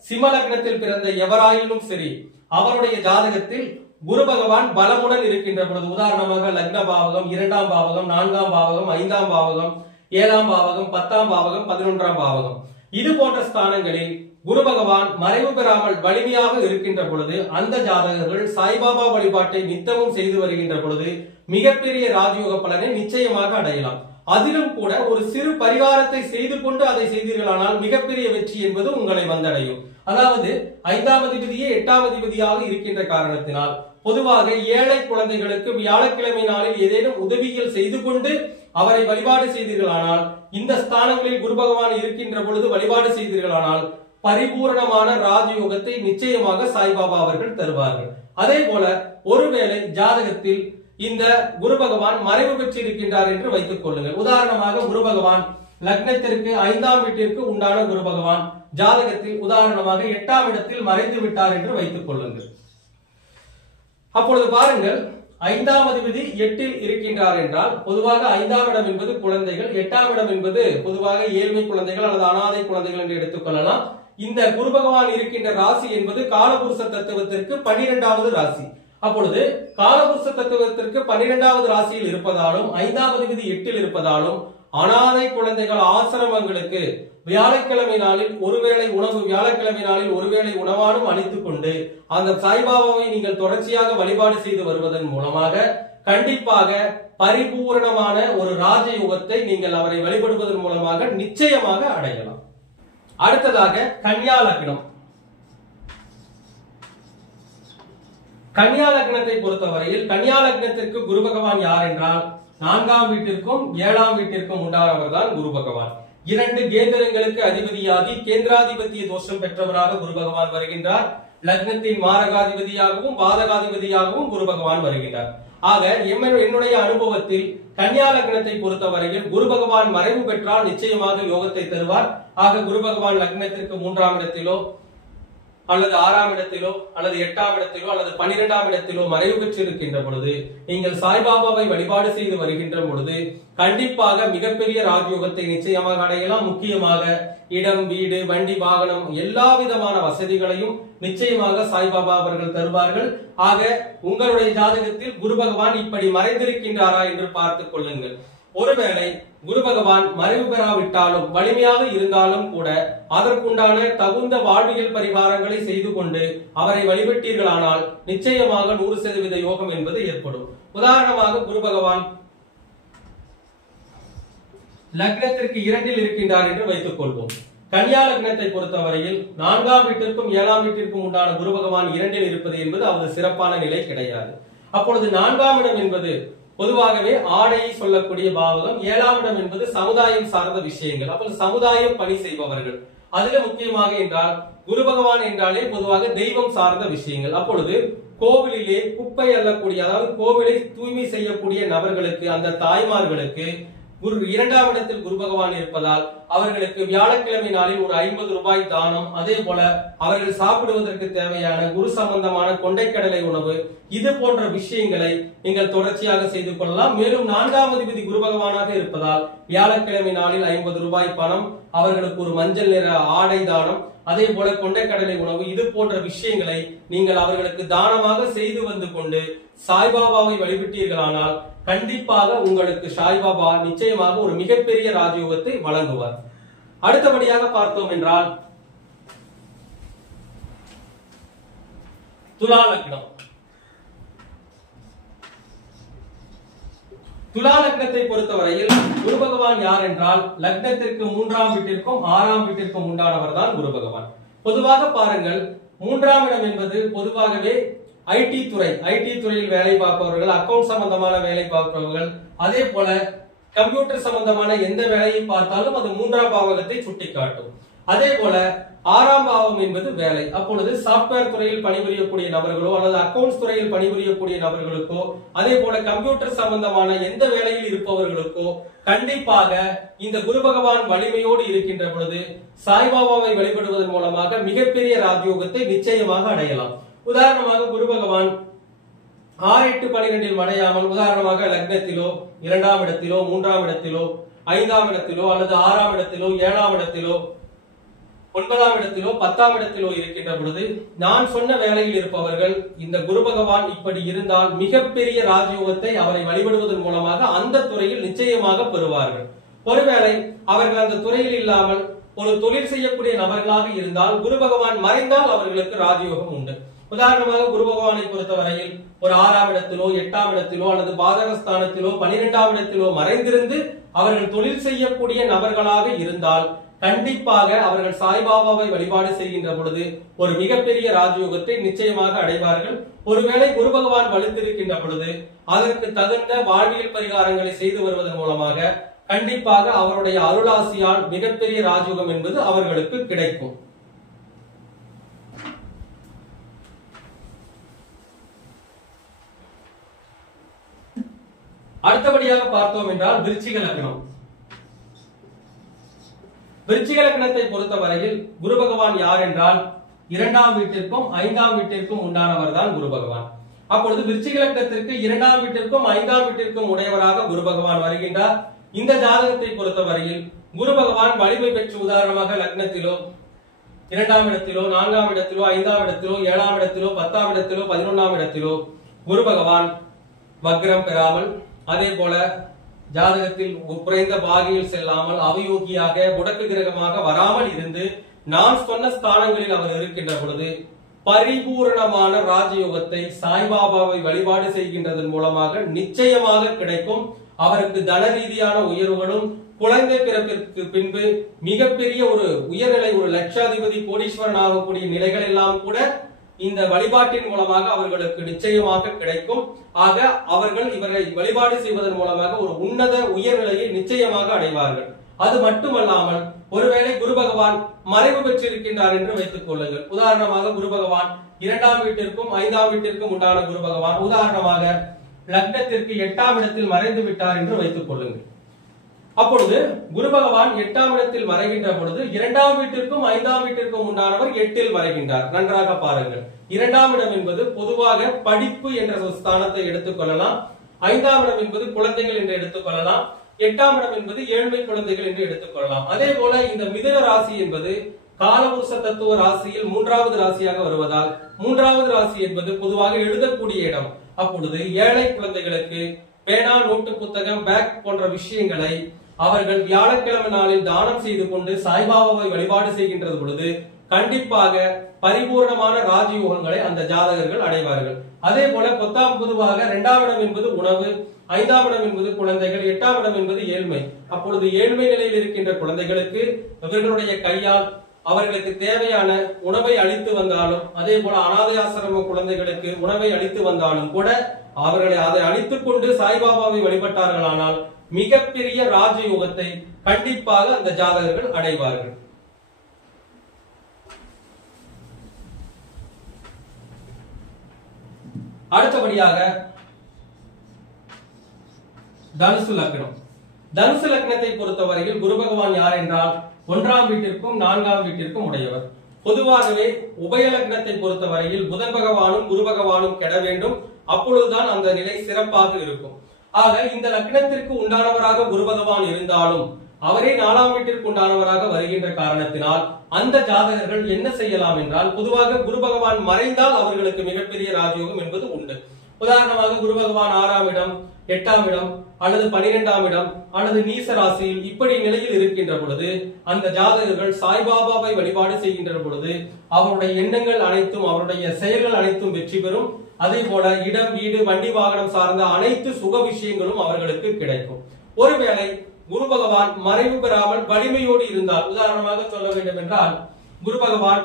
சிம்ம லக்னத்தில் பிறந்த எவராயினும் சரி அவருடைய ஜாதகத்தில் குரு பகவான் பலமுடன் இருக்கின்ற பொழுது, உதாரணமாக லக்ன பாவகம், 2ஆம் பாவகம், 4ஆம் பாவகம், 5ஆம் பாவகம், 7ஆம் பாவகம், 10ஆம் பாவகம், 11ஆம் பாவகம் இது போன்ற ஸ்தானங்களில் குரு பகவான் மறைவு பெறாமல் வலிமையாக இருக்கின்ற பொழுது அந்த ஜாதகர்கள் சாய்பாபா வழிபாட்டை நித்தமும் செய்து வருகின்ற பொழுது மிகப்பெரிய ராஜயோக பலனை நிச்சயமாக அடையலாம். அதிலும் கூட ஒரு சிறு பரிகாரத்தை செய்து கொண்டு அதை செய்தீர்களானால் மிகப்பெரிய வெற்றி என்பது உங்களை வந்தடையும். அதாவது 5ஆம் அதிபதியே 8ஆம் அதிபதியாக இருக்கின்ற காரணத்தினால் பொதுவாக ஏழை குழந்தைகளுக்கு வியாழக்கிழமை நாளில் ஏதேனும் உதவிகள் செய்து கொண்டு அவரை வழிபாடு செய்தீர்களானால், இந்த ஸ்தானங்களில் குரு பகவான் இருக்கின்ற பொழுது வழிபாடு செய்தீர்களானால் பரிபூரணமான ராஜயோகத்தை நிச்சயமாக சாய்பாபா அவர்கள் தருவார்கள். அதே போல ஒருவேளை ஜாதகத்தில் இந்த குரு பகவான் மறைவு பெற்றிருக்கின்றார் என்று வைத்துக் கொள்ளுங்கள். உதாரணமாக குரு பகவான் லக்னத்திற்கு 5ஆம் வீட்டிற்கு உண்டான குரு பகவான் ஜாதகத்தில் உதாரணமாக 8ஆம் இடத்தில் மறைந்து விட்டார் என்று வைத்துக் கொள்ளுங்கள். அப்பொழுது பாருங்கள், 5ஆம் அதிபதி 8இல் இருக்கின்றார் என்றால் பொதுவாக 5ஆம் இடம் என்பது குழந்தைகள், 8ஆம் இடம் என்பது பொதுவாக ஏழ்மை குழந்தைகள் அல்லது அனாதை குழந்தைகள் என்று எடுத்துக்கொள்ளலாம். இந்த குரு பகவான் இருக்கின்ற ராசி என்பது காலபுருஷ தத்துவத்திற்கு 12வது ராசி. அப்பொழுது காலபுருஷ தத்துவத்திற்கு 12வது ராசியில் இருப்பதாலும் 5ஆம் அதிபதி 8இல் இருப்பதாலும் அனாதை குழந்தைகள் ஆசிரமங்களுக்கு வியாழக்கிழமை நாளில் ஒருவேளை உணவு, வியாழக்கிழமை நாளில் ஒருவேளை உணவானும் அளித்துக் கொண்டு அந்த சாய்பாபாவை நீங்கள் தொடர்ச்சியாக வழிபாடு செய்து வருவதன் மூலமாக கண்டிப்பாக பரிபூரணமான ஒரு ராஜயோகத்தை நீங்கள் அவரை வழிபடுவதன் மூலமாக நிச்சயமாக அடையலாம். அடுத்ததாக கன்னியா லக்னம். கன்னியா லக்னத்தை பொறுத்தவரையில் கன்னியா லக்னத்திற்கு குரு பகவான் யார் என்றால் 4ஆம் வீட்டிற்கும் 7ஆம் வீட்டிற்கும் உண்டானவர் தான் குரு பகவான். 2 கேந்திரங்களுக்கு அதிபதியாகி கேந்திராதிபத்திய தோஷம் பெற்றவராக குரு பகவான் வருகின்றார். லக்னத்தின் மாரகாதிபதியாகவும் பாதகாதிபதியாகவும் குரு பகவான் வருகின்றார். ஆக என்னுடைய அனுபவத்தில் கன்னியா லக்னத்தை பொறுத்தவரையில் குரு பகவான் மறைவு பெற்றால் நிச்சயமாக யோகத்தை தருவார். ஆக குரு பகவான் லக்னத்திற்கு 3ஆம் இடத்திலோ அல்லது 6ஆம் இடத்திலோ அல்லது 8ஆம் இடத்திலோ அல்லது 12ஆம் இடத்திலோ மறைவு பெற்றிருக்கின்ற பொழுது நீங்கள் சாய்பாபாவை வழிபாடு செய்து வருகின்ற பொழுது கண்டிப்பாக மிகப்பெரிய ராஜயோகத்தை நிச்சயமாக அடையலாம். முக்கியமாக இடம், வீடு, வண்டி, வாகனம் எல்லா விதமான வசதிகளையும் நிச்சயமாக சாய்பாபா அவர்கள் தருவார்கள். ஆக உங்களுடைய ஜாதகத்தில் குரு பகவான் இப்படி மறைந்திருக்கின்றாரா என்று பார்த்துக் கொள்ளுங்கள். ஒருவேளை குரு பகவான் மறைவு பெறாவிட்டாலும் வலிமையாக இருந்தாலும் கூட அதற்குண்டான தகுந்த வாழ்வியல் பரிகாரங்களை செய்து கொண்டு அவரை வழிபட்டீர்களானால் நிச்சயமாக 100% யோகம் என்பது ஏற்படும். உதாரணமாக குரு பகவான் லக்னத்திற்கு 2இல் இருக்கின்றார் என்று வைத்துக் கொள்வோம். கன்னியா லக்னத்தை பொறுத்தவரையில் 4ஆம் வீட்டிற்கும் 7ஆம் வீட்டிற்கும் உண்டான குரு பகவான் 2இல் இருப்பது என்பது அவரது சிறப்பான நிலை கிடையாது. அப்பொழுது 4ஆம் இடம் என்பது பொதுவாகவே ஆடையை சொல்லக்கூடிய பாவகம், 7ஆம் இடம் என்பது சமுதாயம் சார்ந்த விஷயங்கள். அப்போது சமுதாயம் பணி செய்பவர்கள், அதுல முக்கியமாக என்றால் குரு பகவான் என்றாலே பொதுவாக தெய்வம் சார்ந்த விஷயங்கள். அப்பொழுது கோவிலிலே குப்பை அள்ளக்கூடிய, அதாவது கோவிலை தூய்மை செய்யக்கூடிய நபர்களுக்கு, அந்த தாய்மார்களுக்கு 2ஆம் இடத்தில் குரு பகவான் இருப்பதால் அவர்களுக்கு வியாழக்கிழமை நாளில் ஒரு 50 ரூபாய் தானம், அதே போல அவர்கள் சாப்பிடுவதற்கு தேவையான குரு சம்பந்தமான கொண்டைக்கடலை உணவு, இது போன்ற விஷயங்களை நீங்கள் தொடர்ச்சியாக செய்து கொள்ளலாம். மேலும் 4ஆம் அதிபதி குரு பகவானாக இருப்பதால் வியாழக்கிழமை நாளில் 50 ரூபாய் பணம், அவர்களுக்கு ஒரு மஞ்சள் நிற ஆடை தானம், அதே போல கொண்டைக்கடலை உணவு, இது போன்ற விஷயங்களை நீங்கள் அவர்களுக்கு தானமாக செய்து வந்து கொண்டு சாய்பாபாவை வழிபட்டீர்களானால் கண்டிப்பாக உங்களுக்கு சாய்பாபா நிச்சயமாக ஒரு மிகப்பெரிய ராஜயோகத்தை வழங்குவார். அடுத்தபடியாக பார்த்தோம் என்றால் துலா லக்னம். துலா லக்னத்தை பொறுத்தவரையில் குரு பகவான் யார் என்றால் லக்னத்திற்கு 3ஆம் வீட்டிற்கும் 6ஆம் வீட்டிற்கும் உண்டானவர் தான் குரு பகவான். பொதுவாக பாருங்கள், 3ஆம் இடம் என்பது பொதுவாகவே ஐடி துறையில் வேலை பார்ப்பவர்கள், அக்கவுண்ட் சம்பந்தமான வேலை பார்ப்பவர்கள், அதே போல கம்ப்யூட்டர் சம்பந்தமான எந்த வேலையை பார்த்தாலும் அது 3ஆம் பாவகத்தை சுட்டிக்காட்டும். அதே போல 6ஆம் பாவம் என்பது வேலை. அப்பொழுது சாப்ட்வேர் துறையில் பணிபுரியக்கூடிய நபர்களோ அல்லது அக்கவுண்ட்ஸ் துறையில் பணிபுரியக்கூடிய நபர்களுக்கோ, அதே போல கம்ப்யூட்டர் சம்பந்தமான எந்த வேலையில் இருப்பவர்களுக்கோ கண்டிப்பாக இந்த குரு பகவான் வலிமையோடு இருக்கின்ற பொழுது சாய்பாபாவை வழிபடுவதன் மூலமாக மிகப்பெரிய ராஜயோகத்தை நிச்சயமாக அடையலாம். உதாரணமாக குரு பகவான் 6, 8, 12 மறையாமல் உதாரணமாக லக்னத்திலோ 2ஆம் இடத்திலோ 3ஆம் இடத்திலோ 5ஆம் இடத்திலோ அல்லது 6ஆம் இடத்திலோ 7ஆம் இடத்திலோ 9ஆம் இடத்திலோ 10ஆம் இடத்திலோ இருக்கின்ற பொழுது நான் சொன்ன வேலையில் இருப்பவர்கள் இந்த குரு பகவான் இப்படி இருந்தால் மிகப்பெரிய ராஜயோகத்தை அவரை வழிபடுவதன் மூலமாக அந்த துறையில் நிச்சயமாக பெறுவார்கள். ஒருவேளை அவர்கள் அந்த துறையில் இல்லாமல் ஒரு தொழில் செய்யக்கூடிய நபர்களாக இருந்தால் குரு பகவான் மறைந்தால் அவர்களுக்கு ராஜயோகம் உண்டு. உதாரணமாக குரு பகவானை பொறுத்தவரையில் ஒரு 6ஆம் இடத்திலோ 8ஆம் இடத்திலோ அல்லது பாதகஸ்தானத்திலோ 12ஆம் இடத்திலோ மறைந்திருந்து அவர்கள் தொழில் செய்யக்கூடிய நபர்களாக இருந்தால் கண்டிப்பாக அவர்கள் சாய்பாபாவை வழிபாடு செய்கின்ற பொழுது ஒரு மிகப்பெரிய ராஜயோகத்தை நிச்சயமாக அடைவார்கள். ஒருவேளை குரு பகவான் வலுத்திருக்கின்ற பொழுது அதற்கு தகுந்த வாழ்வியல் பரிகாரங்களை செய்து வருவதன் மூலமாக கண்டிப்பாக அவருடைய அருளாசியால் மிகப்பெரிய ராஜயோகம் என்பது அவர்களுக்கு கிடைக்கும். அடுத்தபடியாக பார்த்தோம் என்றால் விருச்சிக லக்னம். விருச்சிக லக்னத்தை பொறுத்தவரையில் குரு பகவான் யார் என்றால் 2ஆம் வீட்டிற்கும் 5ஆம் வீட்டிற்கும் உண்டானவர் தான் குரு பகவான். அப்பொழுது விருச்சிக லக்னத்திற்கு 2ஆம் வீட்டிற்கும் 5ஆம் வீட்டிற்கும் உடையவராக குரு பகவான் வருகின்றார். இந்த ஜாதகத்தை பொறுத்தவரையில் குரு பகவான் வலிமை பெற்று உதாரணமாக லக்னத்திலோ 2ஆம் இடத்திலோ 4ஆம் இடத்திலோ 5ஆம் இடத்திலோ 7ஆம் இடத்திலோ 10ஆம் இடத்திலோ 11ஆம் இடத்திலோ குரு பகவான் வக்ரம் பெறாமல், அதே போல ஜாதகத்தில் குறைந்த பாகையில் செல்லாமல் அவயோகியாக முடக்கு கிரகமாக வராமல் இருந்து நான் சொன்ன ஸ்தானங்களில் அவர் இருக்கின்ற பொழுது பரிபூரணமான ராஜயோகத்தை சாய்பாபாவை வழிபாடு செய்கின்றதன் மூலமாக நிச்சயமாக கிடைக்கும். அவருக்கு தன ரீதியான உயர்வுகளும் குழந்தை பிறப்பிற்கு பின்பு மிகப்பெரிய ஒரு உயர்நிலை, ஒரு லட்சாதிபதி கோடீஸ்வரன் ஆகக்கூடிய நிலைகள் எல்லாம் கூட இந்த வழிபாட்டின் மூலமாக அவர்களுக்கு நிச்சயமாக கிடைக்கும். ஆக அவர்கள் இவரை வழிபாடு செய்வதன் மூலமாக ஒரு உன்னத உயர்நிலையை நிச்சயமாக அடைவார்கள். அது மட்டுமல்லாமல் ஒருவேளை குரு பகவான் மறைவு பெற்றிருக்கின்றார் என்று வைத்துக் கொள்ளுங்கள். உதாரணமாக குரு பகவான் 2ஆம் வீட்டிற்கும் 5ஆம் வீட்டிற்கும் உண்டான குரு பகவான் உதாரணமாக லக்னத்திற்கு 8ஆம் இடத்தில் மறைந்து விட்டார் என்று வைத்துக் கொள்ளுங்கள். அப்பொழுது குரு பகவான் 8ஆம் இடத்தில் மறைகின்ற பொழுது 2ஆம் வீட்டிற்கும் 5ஆம் வீட்டிற்கும் உண்டானவர் 8இல் மறைகின்றார். நன்றாக பாருங்கள். 2ஆம் இடம் என்பது பொதுவாக படிப்பு என்ற ஒரு ஸ்தானத்தை எடுத்துக் கொள்ளலாம். 5ஆம் இடம் என்பது குழந்தைகள் என்று எடுத்துக் கொள்ளலாம். 8ஆம் இடம் என்பது ஏழ்மை குழந்தைகள் என்று எடுத்துக் கொள்ளலாம். அதே போல இந்த மிதுன ராசி என்பது காலபுருஷ தத்துவ ராசியில் 3வது ராசியாக வருவதால் 3வது ராசி என்பது பொதுவாக எழுதக்கூடிய இடம். அப்பொழுது ஏழை குழந்தைகளுக்கு பேனா, நோட்டு, புத்தகம், பேக் போன்ற விஷயங்களை அவர்கள் வியாழக்கிழமை நாளில் தானம் செய்து கொண்டு சாய்பாபாவை வழிபாடு செய்கின்ற பொழுது கண்டிப்பாக பரிபூர்ணமான ராஜயோகங்களை அந்த ஜாதகர்கள் அடைவார்கள். அதே போல பொதுவாக 2ஆம் இடம் என்பது உணவு, 5ஆம் இடம் என்பது குழந்தைகள், 8ஆம் இடம் என்பது ஏழ்மை. அப்பொழுது ஏழ்மை நிலையில் இருக்கின்ற குழந்தைகளுக்கு இவர்களுடைய கையால் அவர்களுக்கு தேவையான உணவை அளித்து வந்தாலும், அதே போல அனாதை ஆசிரம குழந்தைகளுக்கு உணவை அளித்து வந்தாலும் கூட அவர்களை அதை அளித்துக் கொண்டு சாய்பாபாவை வழிபட்டார்களானால் மிகப்பெரிய ராஜயோகத்தை கண்டிப்பாக அந்த ஜாதகர்கள் அடைவார்கள். அடுத்தபடியாக தனுசு லக்னம். தனுசு லக்னத்தை பொறுத்தவரையில் குரு பகவான் யார் என்றால் 1ஆம் வீட்டிற்கும் 4ஆம் வீட்டிற்கும் உடையவர். பொதுவாகவே உபய லக்னத்தை பொறுத்தவரையில் புதன் பகவானும் குரு பகவானும் கெட வேண்டும். அப்பொழுதுதான் அந்த நிலை சிறப்பாக இருக்கும். ஆக இந்த லக்னத்திற்கு உண்டானவராக குரு பகவான் இருந்தாலும் அவரே 4ஆம் வீட்டிற்கு உண்டானவராக வருகின்ற காரணத்தினால் அந்த ஜாதகர்கள் என்ன செய்யலாம் என்றால், பொதுவாக குரு பகவான் மறைந்தால் அவர்களுக்கு மிகப்பெரிய ராஜயோகம் என்பது உண்டு. உதாரணமாக குரு பகவான் 6ஆம் இடம், 8ஆம் இடம் அல்லது 12ஆம் இடம் அல்லது நீச ராசியில் இப்படி நிலையில் இருக்கின்ற பொழுது அந்த ஜாதகர்கள் சாய்பாபாவை வழிபாடு செய்கின்ற பொழுது அவருடைய எண்ணங்கள் அனைத்தும், அவருடைய செயல்கள் அனைத்தும் வெற்றி பெறும். அதே போல இடம், வீடு, வண்டி வாகனம் சார்ந்த அனைத்து சுக விஷயங்களும் அவர்களுக்கு கிடைக்கும். ஒருவேளை குரு பகவான் மறைவு பெறாமல் வலிமையோடு இருந்தால், உதாரணமாக சொல்ல வேண்டும் என்றால் குரு பகவான்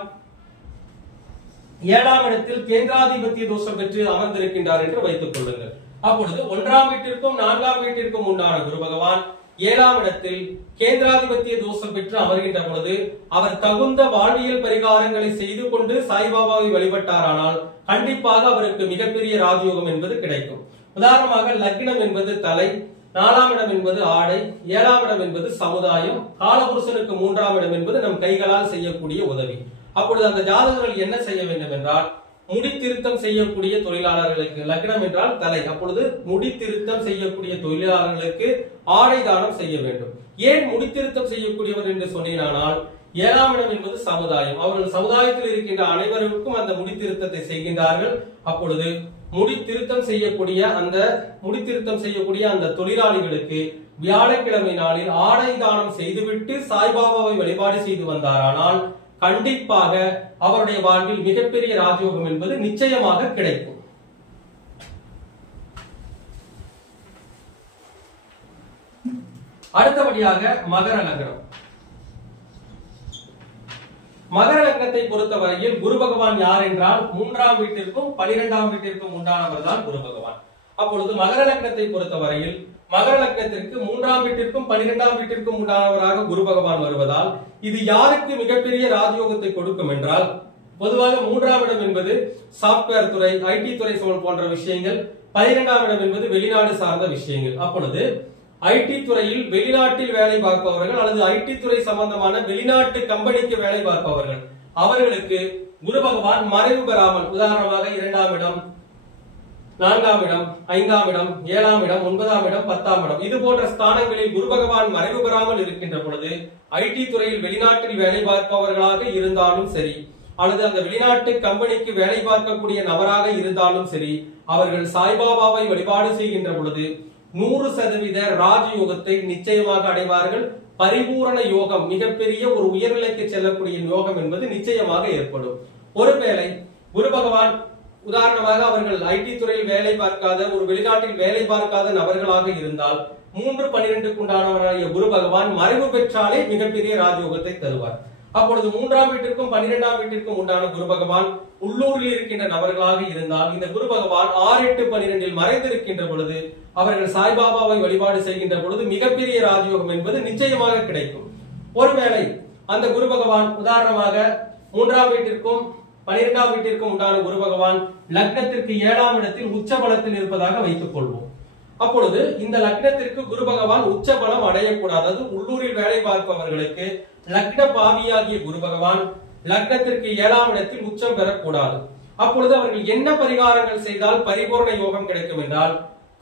7ஆம் இடத்தில் கேந்திராதிபத்திய தோஷம் பெற்று அமர்ந்திருக்கின்றார் என்று வைத்துக் கொள்ளுங்கள். அப்பொழுது 1ஆம் வீட்டிற்கும் 4ஆம் வீட்டிற்கும் உண்டான குரு பகவான் 7ஆம் இடத்தில் கேந்திராதிபத்திய தோஷம் பெற்று அமர்கின்ற பொழுது அவர் தகுந்த வாழ்வியல் பரிகாரங்களை செய்து கொண்டு சாய்பாபாவை வழிபட்டாரானால் கண்டிப்பாக அவருக்கு மிகப்பெரிய ராஜயோகம் என்பது கிடைக்கும். உதாரணமாக லக்னம் என்பது தலை, 4ஆம் இடம் என்பது ஆடை, 7ஆம் இடம் என்பது சமுதாயம், காலபுருஷனுக்கு 3ஆம் இடம் என்பது நம் கைகளால் செய்யக்கூடிய உதவி. அப்பொழுது அந்த ஜாதகர்கள் என்ன செய்ய வேண்டும் என்றால், முடி திருத்தம் செய்யக்கூடிய தொழிலாளர்களுக்கு, லக்னம் என்றால் தலை, அப்பொழுது முடி திருத்தம் செய்யக்கூடிய தொழிலாளர்களுக்கு ஆடை தானம் செய்ய வேண்டும். ஏன் முடி திருத்தம் செய்யக்கூடியவர் என்று சொன்னீரானால், 7ஆம் இடம் என்பது சமுதாயம். அவர்கள் சமுதாயத்தில் இருக்கின்ற அனைவருக்கும் அந்த முடி திருத்தத்தை செய்கின்றார்கள். அப்பொழுது முடி திருத்தம் செய்யக்கூடிய அந்த தொழிலாளிகளுக்கு வியாழக்கிழமை நாளில் ஆடை தானம் செய்துவிட்டு சாய்பாபாவை வழிபாடு செய்து வந்தாரானால் கண்டிப்பாக அவருடைய வாழ்வில் மிகப்பெரிய ராஜயோகம் என்பது நிச்சயமாக கிடைக்கும். அடுத்தபடியாக மகர லக்னம். மகர லக்னத்தை பொறுத்தவரையில் குரு பகவான் யார் என்றால் 3ஆம் வீட்டிற்கும் 12ஆம் வீட்டிற்கும் உண்டானவர் தான் குரு பகவான். அப்பொழுது மகர லக்னத்தை பொறுத்தவரையில் மகர லக்னத்திற்கு 3ஆம் வீட்டிற்கும் 12ஆம் வீட்டிற்கும் உண்டானவராக குரு பகவான் வருவதால் இது யாருக்கு மிகப்பெரிய ராஜயோகத்தை கொடுக்கும் என்றால், பொதுவாக 3ஆம் இடம் என்பது சாப்ட்வேர் துறை, ஐடி துறை போன்ற விஷயங்கள், 12ஆம் இடம் என்பது வெளிநாடு சார்ந்த விஷயங்கள். அப்பொழுது ஐடி துறையில் வெளிநாட்டில் வேலை பார்ப்பவர்கள் அல்லது ஐடி துறை சம்பந்தமான வெளிநாட்டு கம்பெனிக்கு வேலை பார்ப்பவர்கள், அவர்களுக்கு குரு பகவான் மறைவு பெறாமல், உதாரணமாக 2ஆம் இடம், 4ஆம் இடம், 5ஆம் இடம், 7ஆம் இடம், 9ஆம் இடம், 10ஆம் இடம் இது போன்ற ஸ்தானங்களில் குரு பகவான் மறைவு பெறாமல் இருக்கின்ற பொழுது ஐடி துறையில் வெளிநாட்டில் வேலை பார்ப்பவர்களாக இருந்தாலும் சரி அல்லது அந்த வெளிநாட்டு கம்பெனிக்கு வேலை பார்க்கக்கூடிய நபராக இருந்தாலும் சரி, அவர்கள் சாய்பாபாவை வழிபாடு செய்கின்ற பொழுது 100% ராஜயோகத்தை நிச்சயமாக அடைவார்கள். பரிபூரண யோகம், மிகப்பெரிய ஒரு உயர்நிலைக்கு செல்லக்கூடிய யோகம் என்பது நிச்சயமாக ஏற்படும். ஒருவேளை குரு பகவான் உதாரணமாக அவர்கள் ஐடி துறையில் வேலை பார்க்காத, ஒரு வெளிநாட்டில் வேலை பார்க்காத நபர்களாக இருந்தால் 3-12 உண்டானவராகிய குரு பகவான் மறைவு பெற்றாலே மிகப்பெரிய ராஜயோகத்தை தருவார். அப்பொழுது 3ஆம் வீட்டிற்கும் 12ஆம் வீட்டிற்கும் உண்டான குரு பகவான் உள்ளூரில் இருக்கின்ற நபர்களாக இருந்தால் இந்த குரு பகவான் 6-8-12 மறைந்திருக்கின்ற பொழுது அவர்கள் சாய்பாபாவை வழிபாடு செய்கின்ற பொழுது மிகப்பெரிய ராஜயோகம் என்பது நிச்சயமாக கிடைக்கும். ஒருவேளை அந்த குரு பகவான் உதாரணமாக 3ஆம் வீட்டிற்கும் 12ஆம் வீட்டிற்கும் உண்டான குரு பகவான் லக்னத்திற்கு 7ஆம் இடத்தில் உச்ச பலத்தில் இருப்பதாக வைத்துக் கொள்வோம். அப்பொழுது இந்த லக்னத்திற்கு குரு பகவான் உச்ச பலம் அடையக்கூடாது. அது உள்ளூரில் வேலை பார்ப்பவர்களுக்கு லக்ன பாவியாகிய குரு பகவான் லக்னத்திற்கு 7ஆம் இடத்தில் உச்சம் பெறக்கூடாது. அப்பொழுது அவர்கள் என்ன பரிகாரங்கள் செய்தால் பரிபூர்ண யோகம் கிடைக்கும் என்றால்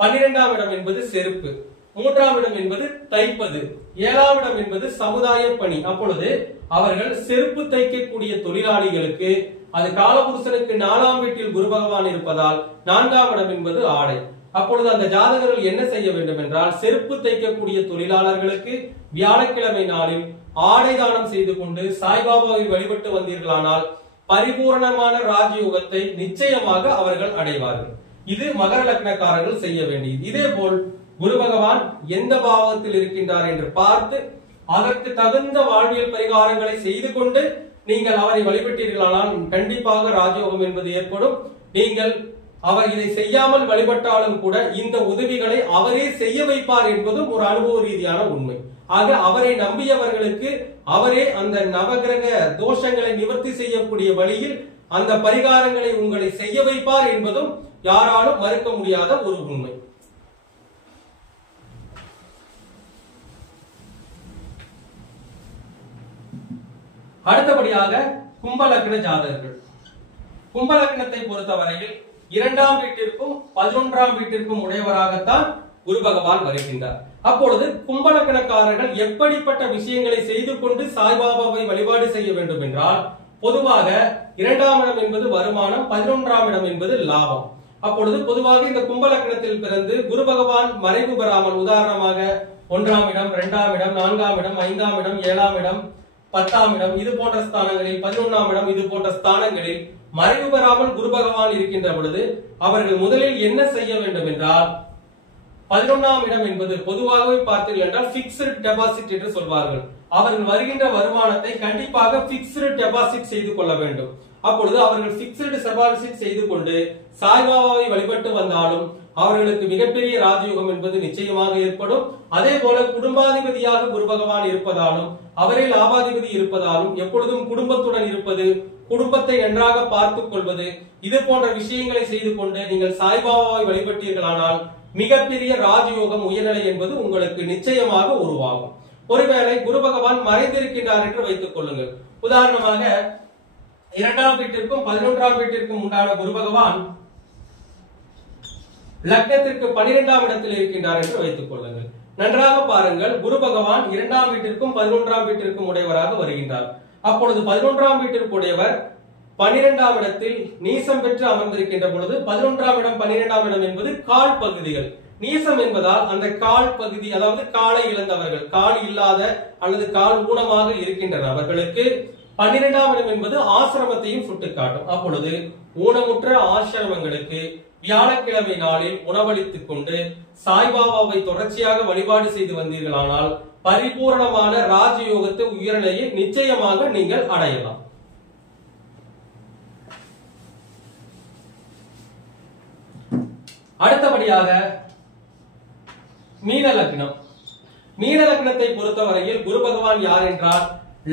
12ஆம் இடம் என்பது செருப்பு, 3ஆம் இடம் என்பது தைப்பது, 7ஆம் இடம் என்பது சமுதாய பணி. அப்பொழுது அவர்கள் செருப்பு தைக்கக்கூடிய தொழிலாளிகளுக்கு அது காலபுருஷனுக்கு 4ஆம் வீட்டில் குரு பகவான் இருப்பதால் 4ஆம் இடம் என்பது ஆடை. அப்பொழுது அந்த ஜாதகர்கள் என்ன செய்ய வேண்டும் என்றால் செருப்பு தைக்கக்கூடிய தொழிலாளர்களுக்கு வியாழக்கிழமை நாளில் ஆடை தானம் செய்து கொண்டு சாய்பாபாவை வழிபட்டு வந்தீர்களானால் பரிபூர்ணமான ராஜயோகத்தை நிச்சயமாக அவர்கள் அடைவார்கள். இது மகர லக்னக்காரர்கள் செய்ய வேண்டியது. இதே போல் குரு பகவான் எந்த பாவத்தில் இருக்கின்றார் என்று பார்த்து அதற்கு தகுந்த வாழ்வியல் பரிகாரங்களை செய்து கொண்டு நீங்கள் அவரை வழிபட்டீர்களானால் கண்டிப்பாக ராஜயோகம் என்பது ஏற்படும். நீங்கள் அவர் இதை செய்யாமல் வழிபட்டாலும் கூட இந்த உதவிகளை அவரே செய்ய வைப்பார் என்பதும் ஒரு அனுபவ ரீதியான உண்மை. ஆக அவரை நம்பியவர்களுக்கு அவரே அந்த நவகிரக தோஷங்களை நிவர்த்தி செய்யக்கூடிய வழியில் அந்த பரிகாரங்களை உங்களை செய்ய வைப்பார் என்பதும் யாராலும் மறுக்க முடியாத ஒரு உண்மை. அடுத்தபடியாக கும்பலக்ன ஜாதகர்கள். கும்பலக்னத்தை பொறுத்தவரையில் 2ஆம் வீட்டிற்கும் 11ஆம் வீட்டிற்கும் உடையவராகத்தான் குரு பகவான் வருகின்றார். அப்பொழுது கும்பலக்னக்காரர்கள் எப்படிப்பட்ட விஷயங்களை செய்து கொண்டு சாய்பாபாவை வழிபாடு செய்ய வேண்டும் என்றால் பொதுவாக 2ஆம் இடம் என்பது வருமானம், 11ஆம் இடம் என்பது லாபம். அப்பொழுது பொதுவாக இந்த கும்பலக்னத்தில் பிறந்து குரு பகவான் மறைவு பெறாமல் உதாரணமாக 1ஆம் இடம், 2ஆம் இடம், 4ஆம் இடம், 5ஆம் இடம், 7ஆம் இடம், 10ஆம் இடம் இது போன்ற ஸ்தானங்களில் 11ஆம் இடம் இது போன்ற ஸ்தானங்களில் மறைவு பெறாமல் குரு பகவான் இருக்கின்ற பொழுது அவர்கள் முதலில் என்ன செய்ய வேண்டும் என்றால் 11ஆம் இடம் என்பது பொதுவாகவே பார்த்தீர்கள் என்றால் பிக்ஸ்டு டெபாசிட் என்று சொல்வார்கள். அவர்கள் வருகின்ற வருமானத்தை கண்டிப்பாக பிக்ஸ்டு டெபாசிட் செய்து கொள்ள வேண்டும். அப்பொழுது அவர்கள் பிக்ஸ்டு டெபாசிட் செய்து கொண்டு சாய்பாபாவை வழிபட்டு வந்தாலும் அவர்களுக்கு மிகப்பெரிய ராஜயோகம் என்பது நிச்சயமாக ஏற்படும். அதே போல குடும்பாதிபதியாக குரு பகவான் இருப்பதாலும் அவரே லாபாதிபதி இருப்பதாலும் எப்பொழுதும் குடும்பத்துடன் இருப்பது, குடும்பத்தை நன்றாக பார்த்துக் கொள்வது இது போன்ற விஷயங்களை செய்து கொண்டு நீங்கள் சாய்பாபாவை வழிபட்டீர்களானால் மிகப்பெரிய ராஜயோகம் உயர்நிலை என்பது உங்களுக்கு நிச்சயமாக உருவாகும். ஒருவேளை குரு பகவான் மறைந்திருக்கின்றார் என்று வைத்துக் கொள்ளுங்கள். உதாரணமாக 2ஆம் வீட்டிற்கும் 11ஆம் வீட்டிற்கும் உண்டான குரு பகவான் லக்னத்திற்கு 12ஆம் இடத்தில் இருக்கின்றார் என்று வைத்துக் கொள்ளுங்கள். நன்றாக பாருங்கள், குரு பகவான் 2ஆம் வீட்டிற்கும் 11ஆம் வீட்டிற்கும் உடையவராக வருகின்றார். அப்பொழுது 11ஆம் வீட்டிற்கு உடையவர் 12ஆம் இடத்தில் நீசம் பெற்று அமர்ந்திருக்கின்ற பொழுது 11ஆம் இடம் 12ஆம் இடம் என்பது கால் பகுதிகள். நீசம் என்பதால் அந்த கால் பகுதி, அதாவது காலை இழந்தவர்கள், கால் இல்லாத அல்லது கால் ஊனமாக இருக்கின்ற நபர்களுக்கு 12ஆம் இடம் என்பது ஆசிரமத்தையும் சுட்டிக்காட்டும். அப்பொழுது ஊனமுற்ற ஆசிரமங்களுக்கு வியாழக்கிழமை நாளில் உணவளித்துக் கொண்டு சாய்பாபாவை தொடர்ச்சியாக வழிபாடு செய்து வந்தீர்களானால் பரிபூர்ணமான ராஜயோகத்தை உயர்நிலையை நிச்சயமாக நீங்கள் அடையலாம். அடுத்தபடியாக மீன லக்னம். மீன லக்னத்தை பொறுத்தவரையில் குரு பகவான் யார் என்றால்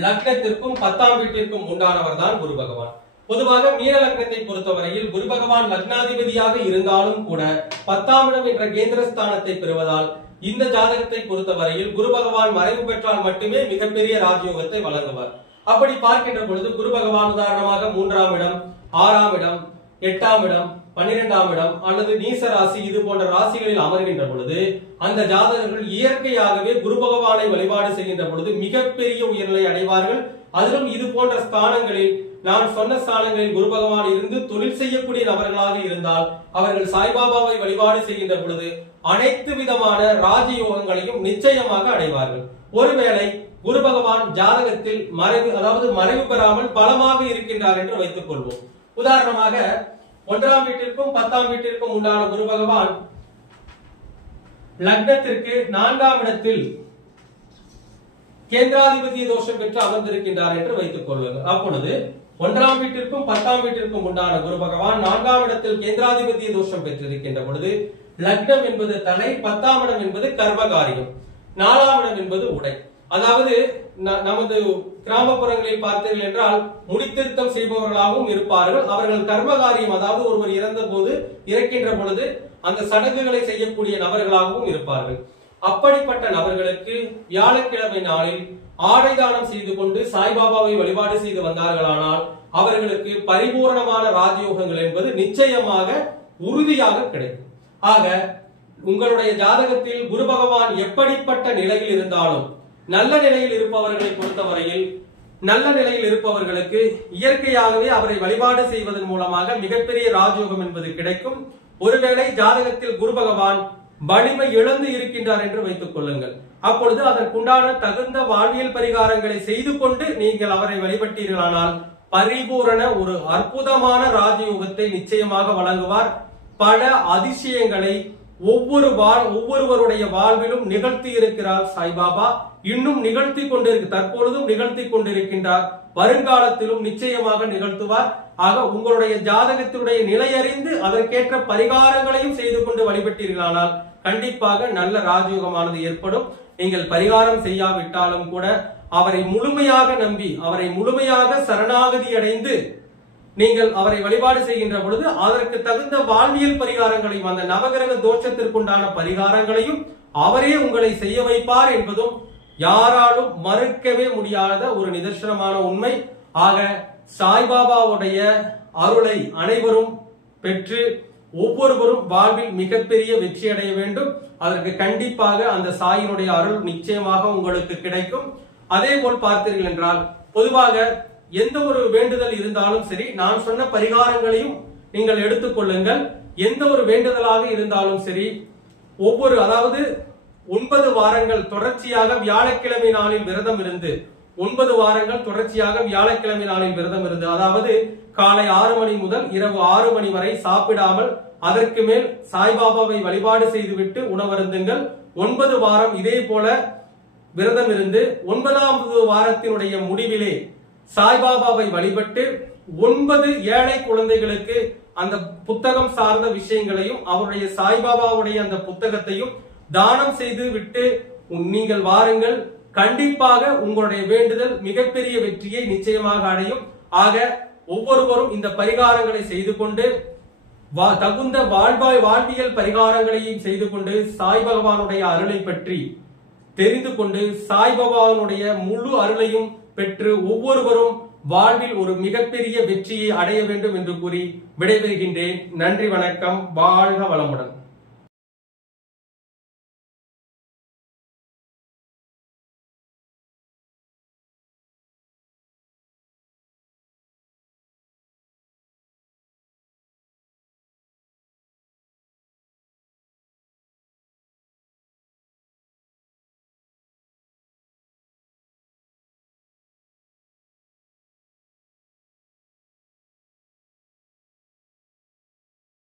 லக்னத்திற்கும் 10ஆம் வீட்டிற்கும் உண்டானவர் தான் குரு பகவான். பொதுவாக மீன லக்னத்தை பொறுத்தவரையில் குரு பகவான் லக்னாதிபதியாக இருந்தாலும் கூட 10ஆம் இடம் என்ற கேந்திரஸ்தானத்தை பெறுவதால் இந்த ஜாதகத்தை பொறுத்தவரையில் குரு பகவான் மறைவு பெற்றால் மட்டுமே மிகப்பெரிய ராஜயோகத்தை வழங்குவார். அப்படி பார்க்கின்ற பொழுது குரு பகவான் உதாரணமாக 3ஆம் இடம், 6ஆம் இடம், 8ஆம் இடம், 12ஆம் இடம் அல்லது நீச ராசி இது போன்ற ராசிகளில் அமர்கின்ற பொழுது அந்த ஜாதகர்கள் இயற்கையாகவே குரு பகவானை வழிபாடு செய்கின்ற பொழுது மிகப்பெரிய உயர்நிலை அடைவார்கள். அதிலும் இது போன்ற ஸ்தானங்களில் நான் சொன்ன ஸ்தானங்களில் குரு பகவான் இருந்து தொழில் செய்யக்கூடிய நபர்களாக இருந்தால் அவர்கள் சாய்பாபாவை வழிபாடு செய்கின்ற பொழுது அனைத்து விதமான ராஜயோகங்களையும் நிச்சயமாக அடைவார்கள். ஒருவேளை குரு பகவான் ஜாதகத்தில் மறைவு பெறாமல் பலமாக இருக்கின்றார் என்று வைத்துக் கொள்வோம். உதாரணமாக 1ஆம் வீட்டிற்கும் 10ஆம் வீட்டிற்கும் உண்டான குரு பகவான் லக்னத்திற்கு 4ஆம் இடத்தில் கேந்திராதிபதி தோஷம் பெற்று அமர்ந்திருக்கின்றார் என்று வைத்துக் கொள்ளுங்கள். அப்பொழுது 1ஆம் வீட்டிற்கும் 10ஆம் வீட்டிற்கும் உண்டான குரு பகவான் 4ஆம் இடத்தில் கேந்திராதிபதி தோஷம் பெற்றிருக்கின்ற பொழுது லக்னம் என்பது தலை, 10ஆம் இடம் என்பது கர்மகாரியம், 4ஆம் இடம் என்பது உடை. அதாவது நமது கிராமப்புறங்களில் பார்த்தீர்கள் என்றால் முடித்திருத்தம் செய்பவர்களாகவும் இருப்பார்கள். அவர்கள் கர்மகாரியம், அதாவது ஒருவர் இறந்த போது இறக்கின்ற பொழுது அந்த சடங்குகளை செய்யக்கூடிய நபர்களாகவும் இருப்பார்கள். அப்படிப்பட்ட நபர்களுக்கு வியாழக்கிழமை நாளில் ஆடை தானம் செய்து கொண்டு சாய்பாபாவை வழிபாடு செய்து வந்தார்களானால் அவர்களுக்கு பரிபூர்ணமான ராஜயோகங்கள் என்பது நிச்சயமாக உறுதியாக கிடைக்கும். ஆக உங்களுடைய ஜாதகத்தில் குரு பகவான் எப்படிப்பட்ட நிலையில் இருந்தாலும் நல்ல நிலையில் இருப்பவர்களை பொறுத்தவரையில் நல்ல நிலையில் இருப்பவர்களுக்கு இயற்கையாகவே அவரை வழிபாடு செய்வதன் மூலமாக மிகப்பெரிய ராஜயோகம் என்பது கிடைக்கும். ஒருவேளை ஜாதகத்தில் குரு பகவான் வலிமை இழந்து இருக்கின்றார் என்று வைத்துக் கொள்ளுங்கள். அப்பொழுது அதற்குண்டான தகுந்த வாழ்வியல் பரிகாரங்களை செய்து கொண்டு நீங்கள் அவரை வழிபட்டீர்களானால் பரிபூரண ஒரு அற்புதமான ராஜயோகத்தை நிச்சயமாக வழங்குவார். பல அதிசயங்களை ஒவ்வொருவருடைய வாழ்விலும் நிகழ்த்தி இருக்கிறார் சாய்பாபா. இன்னும் நிகழ்த்தி தற்பொழுதும் நிகழ்த்தி கொண்டிருக்கின்றார். வருங்காலத்திலும் நிச்சயமாக நிகழ்த்துவார். ஆக உங்களுடைய ஜாதகத்தினுடைய நிலையறிந்து அதற்கேற்ற பரிகாரங்களையும் செய்து கொண்டு வழிபட்டீர்களானால் கண்டிப்பாக நல்ல ராஜயோகமானது ஏற்படும். நீங்கள் பரிகாரம் செய்யாவிட்டாலும் கூட அவரை முழுமையாக நம்பி அவரை முழுமையாக சரணாகதி அடைந்து நீங்கள் அவரை வழிபாடு செய்கின்ற பொழுது அதற்கு தகுந்த வாழ்வியல் பரிகாரங்களையும் அந்த நவகிரக தோஷத்திற்குண்டான பரிகாரங்களையும் அவரே உங்களை செய்ய வைப்பார் என்பதும் யாராலும் மறுக்கவே முடியாத ஒரு நிதர்சனமான உண்மை. ஆக சாய்பாபாவுடைய அருளை அனைவரும் பெற்று ஒவ்வொருவரும் வாழ்வில் மிகப்பெரிய வெற்றி அடைய வேண்டும். அதற்கு கண்டிப்பாக அந்த சாயினுடைய அருள் நிச்சயமாக உங்களுக்கு கிடைக்கும். அதே போல் பார்த்தீர்கள் என்றால் பொதுவாக எந்த ஒரு வேண்டுதல் இருந்தாலும் சரி, நான் சொன்ன பரிகாரங்களையும் நீங்கள் எடுத்துக்கொள்ளுங்கள். எந்த ஒரு வேண்டுதலாக இருந்தாலும் சரி, அதாவது 9 வாரங்கள் தொடர்ச்சியாக வியாழக்கிழமை நாளில் விரதம் இருந்து 9 வாரங்கள் தொடர்ச்சியாக வியாழக்கிழமை நாளில் விரதம் இருந்து, அதாவது காலை 6 மணி முதல் இரவு 6 மணி வரை சாப்பிடாமல் அதற்கு மேல் சாய்பாபாவை வழிபாடு செய்துவிட்டு உணவருந்துங்கள். 9 வாரம் இதே போல விரதம் இருந்து 9வது வாரத்தினுடைய முடிவிலே சாய்பாபாவை வழிபட்டு 9 ஏழை குழந்தைகளுக்கு அந்த புத்தகம் சார்ந்த விஷயங்களையும் அவருடைய சாய்பாபாவுடைய அந்த புத்தகத்தையும் தானம் செய்து விட்டு நீங்கள் வாருங்கள். கண்டிப்பாக உங்களுடைய வேண்டுதல் மிகப்பெரிய வெற்றியை நிச்சயமாக அடையும். ஆக ஒவ்வொருவரும் இந்த பரிகாரங்களை செய்து கொண்டு தகுந்த வாழ்வியல் பரிகாரங்களையும் செய்து கொண்டு சாய் பகவானுடைய அருளை பற்றி தெரிந்து கொண்டு சாய்பாபாவுடைய முழு அருளையும் பெற்று ஒவ்வொருவரும் வாழ்வில் ஒரு மிகப்பெரிய வெற்றியை அடைய வேண்டும் என்று கூறி விடைபெறுகின்றேன். நன்றி, வணக்கம், வாழ்க வளமுடன்.